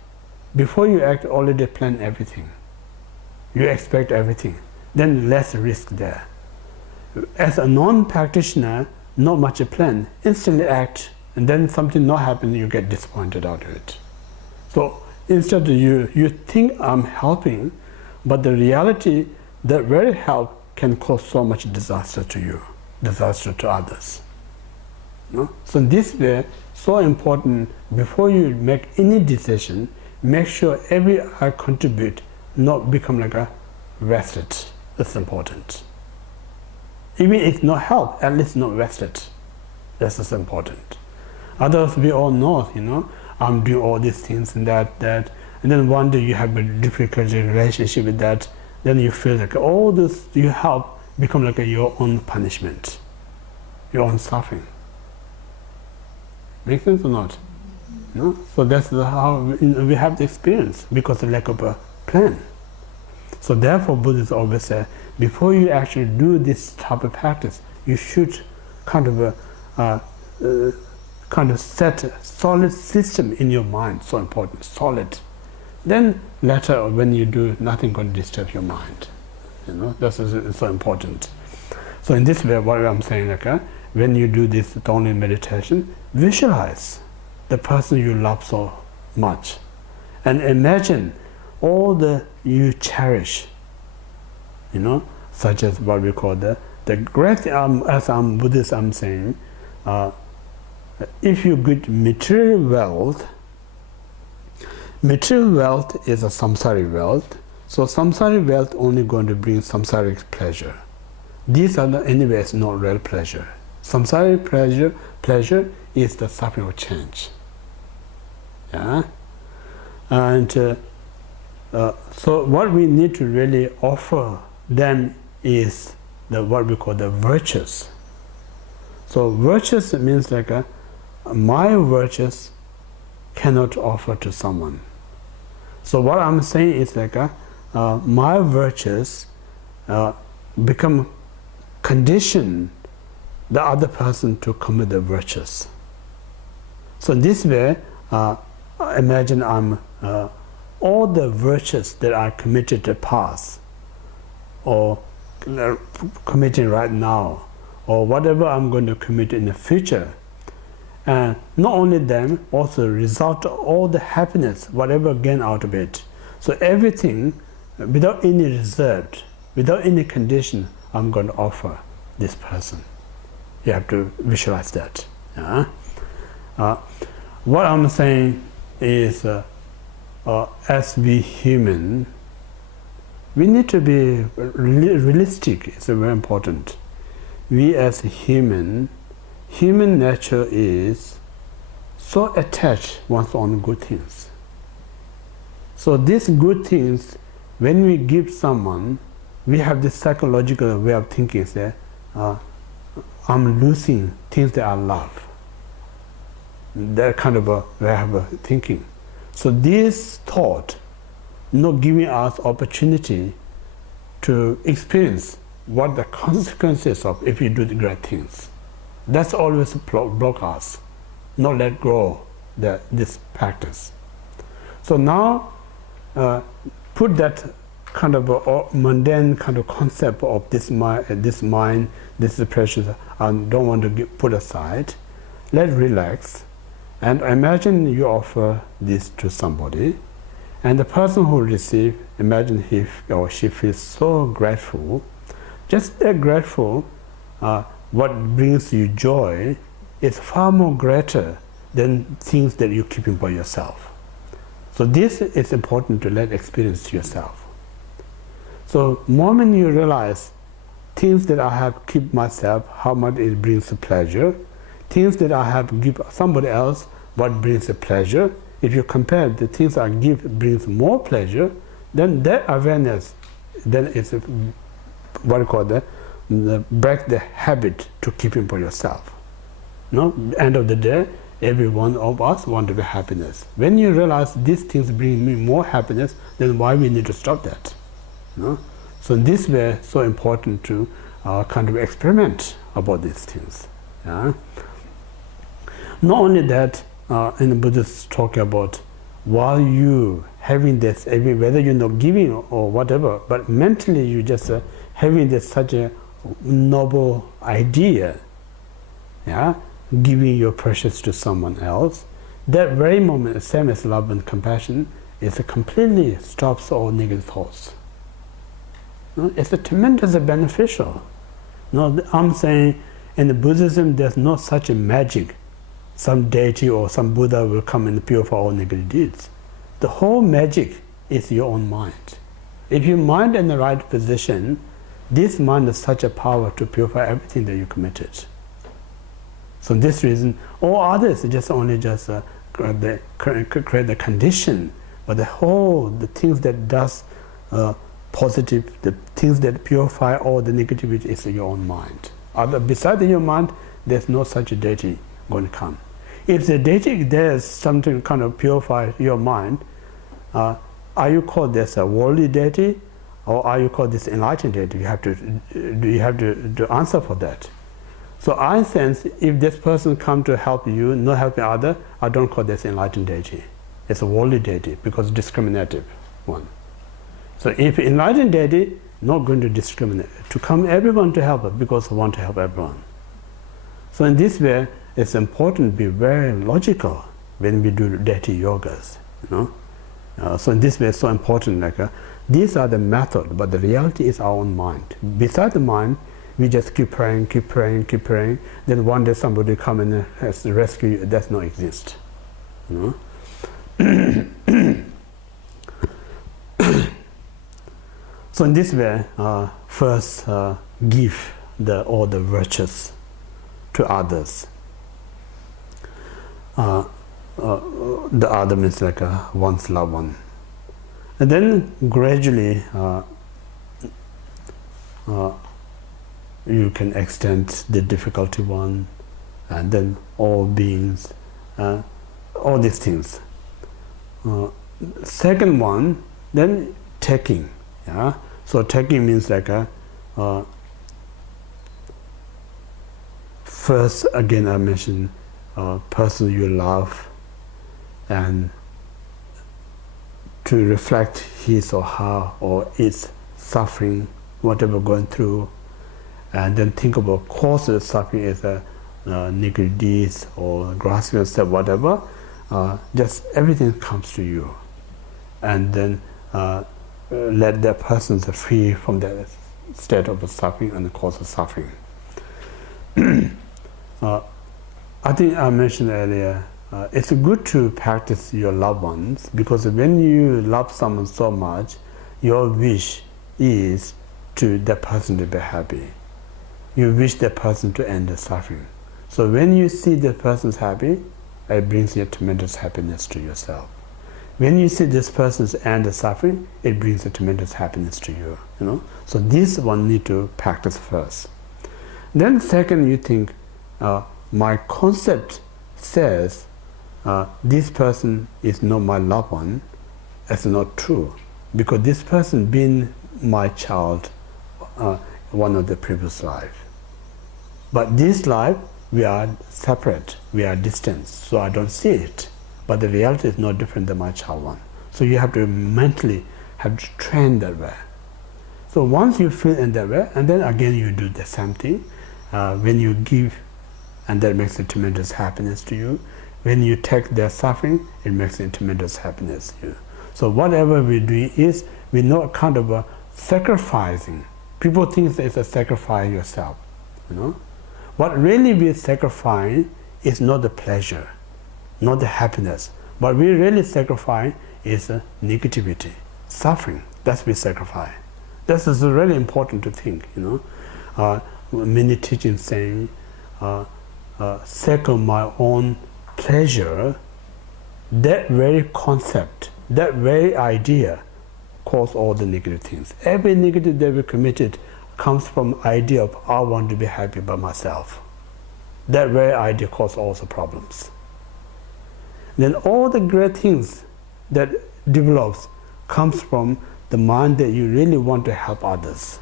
before you act, already plan everything. You expect everything, then less risk there. As a non-practitioner, not much a plan, instantly act, and then something not happen, you get disappointed out of it. So instead you think I'm helping, but the reality, that very help can cause so much disaster to you, disaster to others. No? So in this way, so important, before you make any decision, make sure every I contribute not become like a vested. That's important. Even if it's not help, at least not vested. That's just important. Others, we all know, I'm doing all these things and that, and then one day you have a difficult relationship with that, then you feel like all this you help become like your own punishment, your own suffering. Make sense or not? No? So that's how we have the experience, because of lack of a plan. So therefore Buddhists always say, before you actually do this type of practice, you should kind of set a solid system in your mind. So important, solid. Then later when you do, nothing going to disturb your mind. That's so important. So in this way, what I'm saying, when you do this Tony meditation, visualize the person you love so much, and imagine all the you cherish, such as what we call the great, as I'm Buddhist, I'm saying, if you get material wealth is a samsaric wealth. So samsaric wealth only going to bring samsaric pleasure. These are anyways not real pleasure. Samsaric pleasure is the suffering of change. Yeah, and so what we need to really offer then is what we call the virtues. So virtues means like my virtues cannot offer to someone. So what I'm saying is like my virtues become condition the other person to commit the virtues. So in this way, imagine I'm all the virtues that I committed in the past, or committing right now, or whatever I'm going to commit in the future, and not only them, also result all the happiness, whatever gain out of it. So everything, without any reserve, without any condition, I'm going to offer this person. You have to visualize that. Yeah? What I'm saying is, as we human, we need to be realistic. It's very important. We as human nature is so attached one's own good things. So these good things, when we give someone, we have this psychological way of thinking, say, I'm losing things that I love. That kind of a way of thinking. So this thought not giving us opportunity to experience what the consequences of if we do the great things. That's always block us, not let go this practice. So now put that kind of a mundane kind of concept of this mind, this is precious, I don't want to put aside. Let's relax and imagine you offer this to somebody, and the person who receives, imagine he or she feels so grateful. Just that grateful, what brings you joy is far more greater than things that you're keeping for yourself. So this is important to let experience to yourself. So moment you realize things that I have keep myself, how much it brings pleasure, things that I have give somebody else, what brings a pleasure, if you compare the things I give brings more pleasure, then that awareness, then it's what you call break the habit to keeping for yourself. No, end of the day, every one of us want to be happiness. When you realize these things bring me more happiness, then why we need to stop that? No? So in this way, so important to kind of experiment about these things. Yeah? Not only that, in the Buddhists talk about while you having this, whether you're not giving or whatever, but mentally you just having this such a noble idea, yeah, giving your precious to someone else, that very moment, same as love and compassion, it completely stops all negative thoughts. It's a tremendous beneficial. I'm saying in the Buddhism there's not such a magic, some deity or some Buddha will come and purify all negative deeds. The whole magic is your own mind. If your mind in the right position, this mind has such a power to purify everything that you committed. So this reason, all others just create the condition, but the things that does positive, the things that purify all the negativity is your own mind. Beside your mind, there's no such a deity going to come. If the deity there's something kind of purify your mind, are you called this a worldly deity, or are you called this enlightened deity? You have to answer for that. So I sense if this person come to help you, not helping other, I don't call this enlightened deity. It's a worldly deity because discriminative one. So if enlightened deity, not going to discriminate, to come everyone to help us because I want to help everyone. So in this way, it's important to be very logical when we do deity yogas. So in this way, it's so important. These are the method, but the reality is our own mind. Beside the mind, we just keep praying, keep praying, keep praying. Then one day somebody come and has to rescue you. It does not exist. You know? So in this way, first give all the virtues to others. The other means like one's loved one. And then gradually you can extend the difficulty one, and then all beings, all these things. Second one, then taking. Yeah? So taking means like first, again I mentioned person you love, and to reflect his or her or its suffering, whatever going through, and then think about cause of suffering is negative deeds or grasping of self, whatever. Just everything comes to you, and then let that person free from that state of suffering and the cause of suffering. I think I mentioned earlier, it's good to practice your loved ones, because when you love someone so much, your wish is to that person to be happy. You wish that person to end the suffering. So when you see that person's happy, it brings you tremendous happiness to yourself. When you see this person's end the suffering, it brings a tremendous happiness to you. You know. So this one need to practice first. Then second, you think, my concept says this person is not my loved one. That's not true, because this person being my child, one of the previous life. But this life, we are separate, we are distant, so I don't see it. But the reality is no different than my child one. So you have to mentally have to train that way. So once you feel in that way, and then again you do the same thing. When you give, and that makes a tremendous happiness to you. When you take their suffering, it makes a tremendous happiness to you. So whatever we do is, we're not kind of sacrificing. People think it's a sacrifice yourself. You know? What really we sacrifice is not the pleasure, not the happiness. What we really sacrifice is negativity, suffering. That's what we sacrifice. This is really important to think. You know, many teachings saying, sake of my own pleasure. That very concept, that very idea, cause all the negative things. Every negative that we committed comes from idea of I want to be happy by myself. That very idea causes all the problems. Then all the great things that develops comes from the mind that you really want to help others.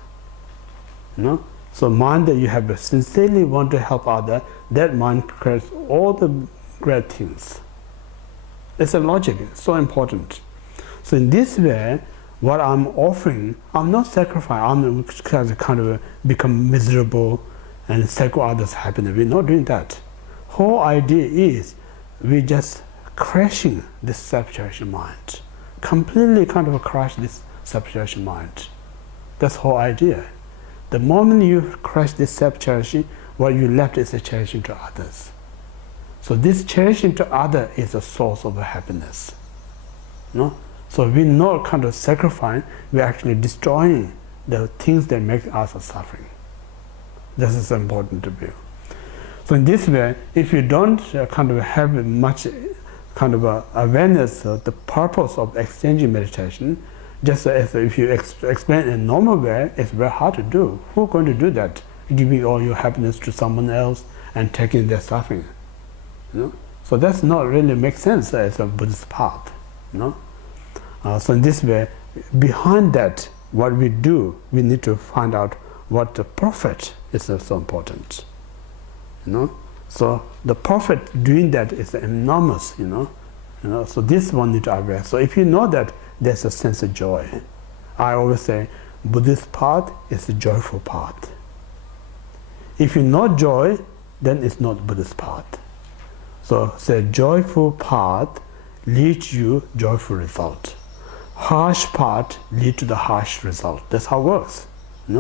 You know? So mind that you have sincerely want to help others, that mind creates all the great things. It's a logic, it's so important. So in this way, what I'm offering, I'm not sacrificing, I'm kind of become miserable and sacrifice others' happiness. We're not doing that. Whole idea is we just crashing this self-cherishing mind. Completely kind of crush this self-cherishing mind. That's the whole idea. The moment you crush this self-cherishing, what you left is a cherishing to others. So this cherishing to others is a source of happiness. No? So we're not kind of sacrificing, we're actually destroying the things that make us suffering. This is important to view. So in this way, if you don't kind of have much kind of awareness of the purpose of exchanging meditation, just as if you explain in a normal way, it's very hard to do. Who's going to do that? Giving all your happiness to someone else and taking their suffering. You know? So that's not really make sense as a Buddhist path. You know? So in this way, behind that, what we do, we need to find out what the profit is so important. You know? So the profit doing that is enormous, you know. So this one need to aware. So if you know that, there's a sense of joy. I always say Buddhist path is a joyful path. If you know joy, then it's not Buddhist path. So say joyful path leads you joyful result. harsh part lead to the harsh result. That's how it works.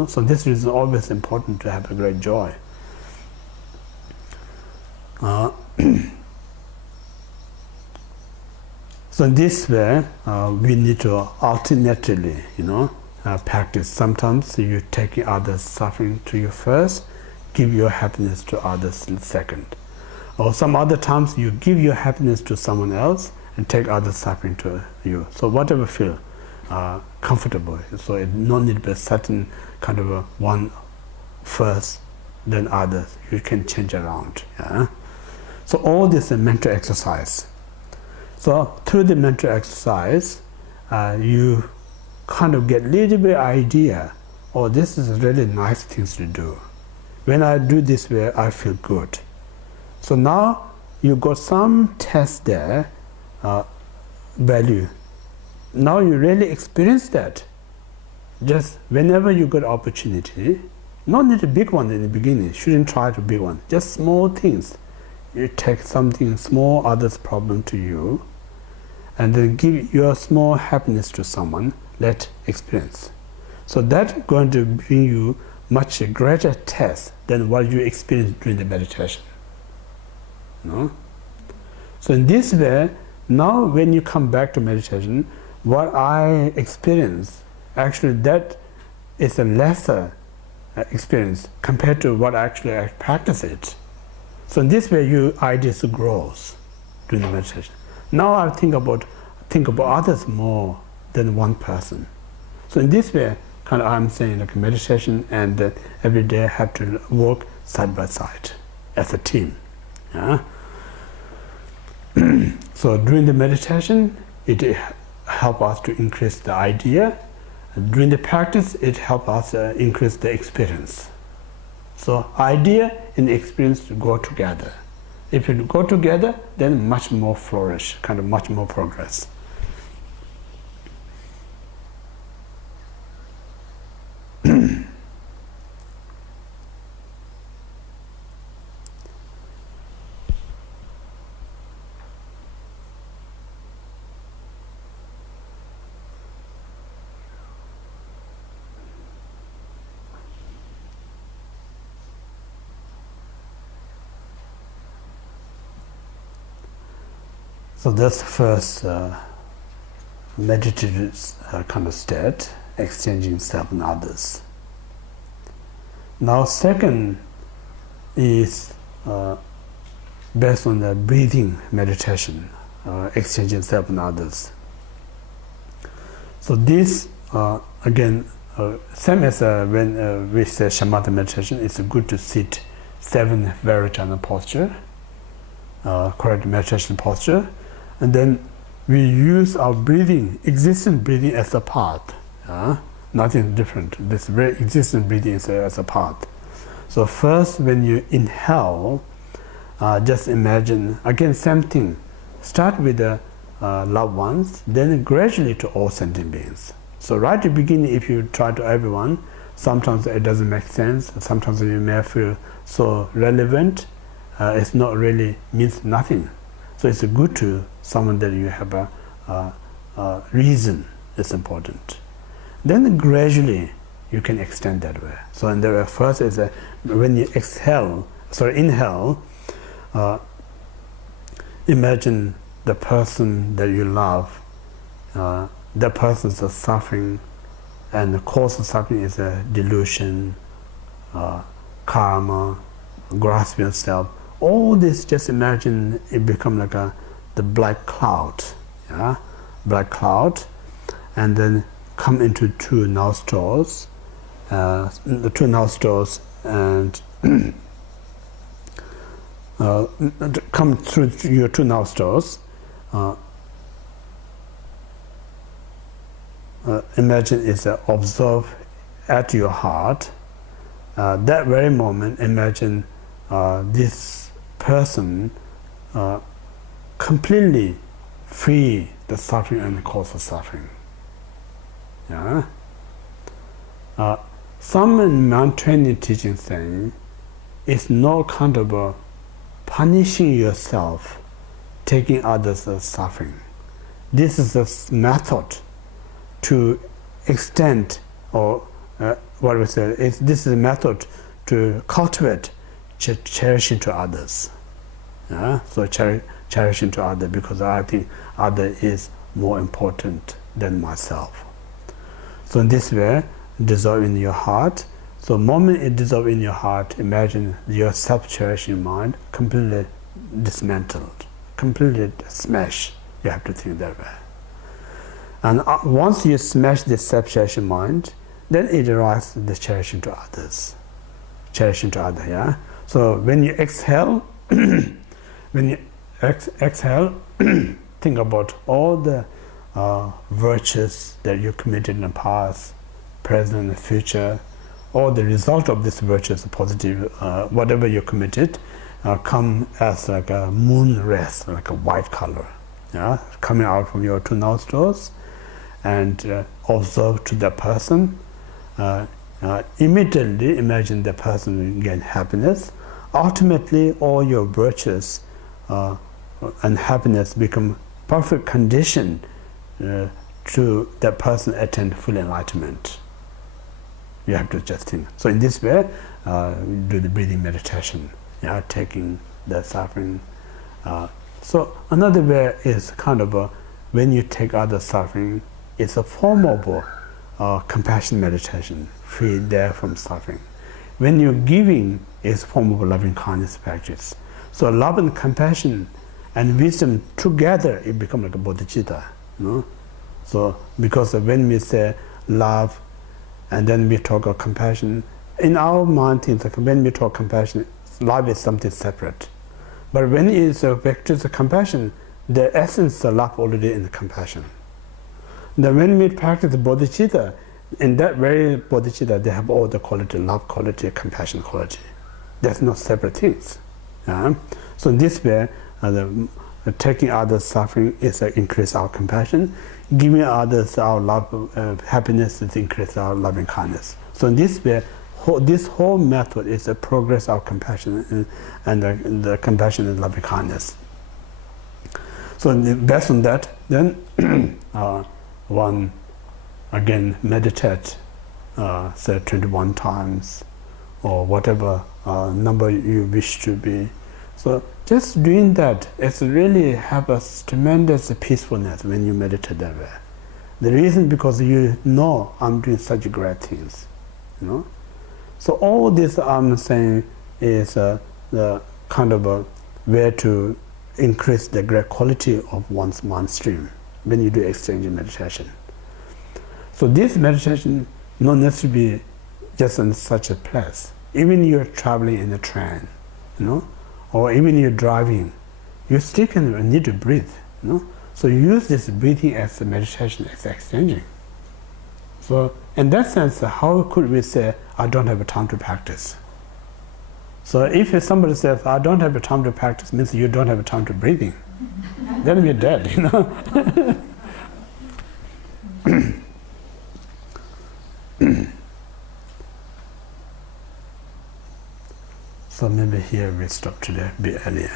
So this is always important to have a great joy. So in this way, we need to alternately, practice. Sometimes you take others' suffering to you first, give your happiness to others second. Or some other times you give your happiness to someone else and take others' suffering to you. So whatever feel comfortable. So it no need to be a certain kind of a one first, then others. You can change around. Yeah? So all this is a mental exercise. So through the mental exercise, you kind of get a little bit idea, oh, this is really nice things to do. When I do this way, I feel good. So now you got some test there, value. Now you really experience that. Just whenever you got opportunity, not need a big one in the beginning, shouldn't try to big one, just small things. You take something small, others' problem to you, and then give your small happiness to someone, let experience. So that's going to bring you much greater test than what you experience during the meditation. So in this way, now when you come back to meditation, what I experience, actually that is a lesser experience compared to what actually I practice it. So in this way, your ideas grows during the meditation. Now I think about others more than one person. So in this way, kind of I'm saying like meditation and every day have to work side by side as a team. Yeah? So during the meditation, it helps us to increase the idea. During the practice, it helps us increase the experience. So idea and experience go together. If you go together, then much more flourish, kind of much more progress. So that's the first meditative kind of state, exchanging self and others. Now second is based on the breathing meditation, exchanging self and others. So this again, same as when we say Shamatha meditation, it's good to sit 7 Vajrayana posture, correct meditation posture. And then we use our breathing, existing breathing as a part. Nothing different. This very existing breathing is as a part. So first, when you inhale, just imagine, again, same thing. Start with the loved ones, then gradually to all sentient beings. So right at the beginning, if you try to everyone, sometimes it doesn't make sense. Sometimes you may feel so relevant. It's not really means nothing. So it's good to someone that you have a reason is important. Then gradually you can extend that way. So and the first is when you inhale, imagine the person that you love, that person is suffering, and the cause of suffering is a delusion, karma, grasping yourself. All this, just imagine it become like the black cloud, black cloud, and then come into 2 nostrils, the 2 nostrils, and come through your 2 nostrils. Imagine it's observe at your heart. That very moment, imagine this person completely free the suffering and the cause of suffering. Some in Mantraining teaching saying it's no kind of punishing yourself, taking others' suffering. This is a method to extend, or what we say, this is a method to cultivate cherishing to others. Yeah? So cherishing to others, because I think other is more important than myself. So in this way, dissolve in your heart. So the moment it dissolves in your heart, imagine your self-cherishing mind completely dismantled, completely smashed. You have to think that way. And once you smash this self-cherishing mind, then it arises the cherishing to others. Cherishing to others, yeah? So when you exhale, exhale, think about all the virtues that you committed in the past, present, and future. All the result of this virtues, positive, whatever you committed, come as like a moon rays, like a white color, yeah, coming out from your two nostrils, and observe to the person. Immediately imagine the person will gain happiness. Ultimately, all your virtues and happiness become perfect condition to that person attain full enlightenment. You have to just think. So in this way, do the breathing meditation, yeah, taking the suffering. So another way is kind of when you take other suffering, it's a form of compassion meditation, free there from suffering. When you're giving, it's a form of loving kindness practice. So love and compassion and wisdom together, it becomes like a bodhicitta. You know? So because when we say love, and then we talk of compassion, in our mind, things like when we talk compassion, love is something separate. But when it is back to the compassion, the essence of love already in the compassion. Then when we practice bodhicitta, in that very bodhicitta, they have all the quality, love quality, compassion quality. There's no separate things. Yeah? So in this way, taking others' suffering is increase our compassion. Giving others our love, happiness is increase our loving kindness. So in this way, this whole method is a progress of compassion and the compassion and loving kindness. So based on that, then one again meditate, say 21 times, or whatever number you wish to be. So just doing that, it's really have a tremendous peacefulness when you meditate that way. The reason because you know I'm doing such great things, you know. So all this I'm saying is the kind of a way to increase the great quality of one's mind stream when you do exchange meditation. So this meditation not necessarily be just in such a place. Even you're traveling in a train, you know, or even you're driving, you still can need to breathe, you know. So you use this breathing as a meditation, as exchanging. So in that sense, how could we say, I don't have a time to practice? So if somebody says, I don't have a time to practice, means you don't have a time to breathing. Then we're dead, you know. So maybe here we stop today a bit earlier.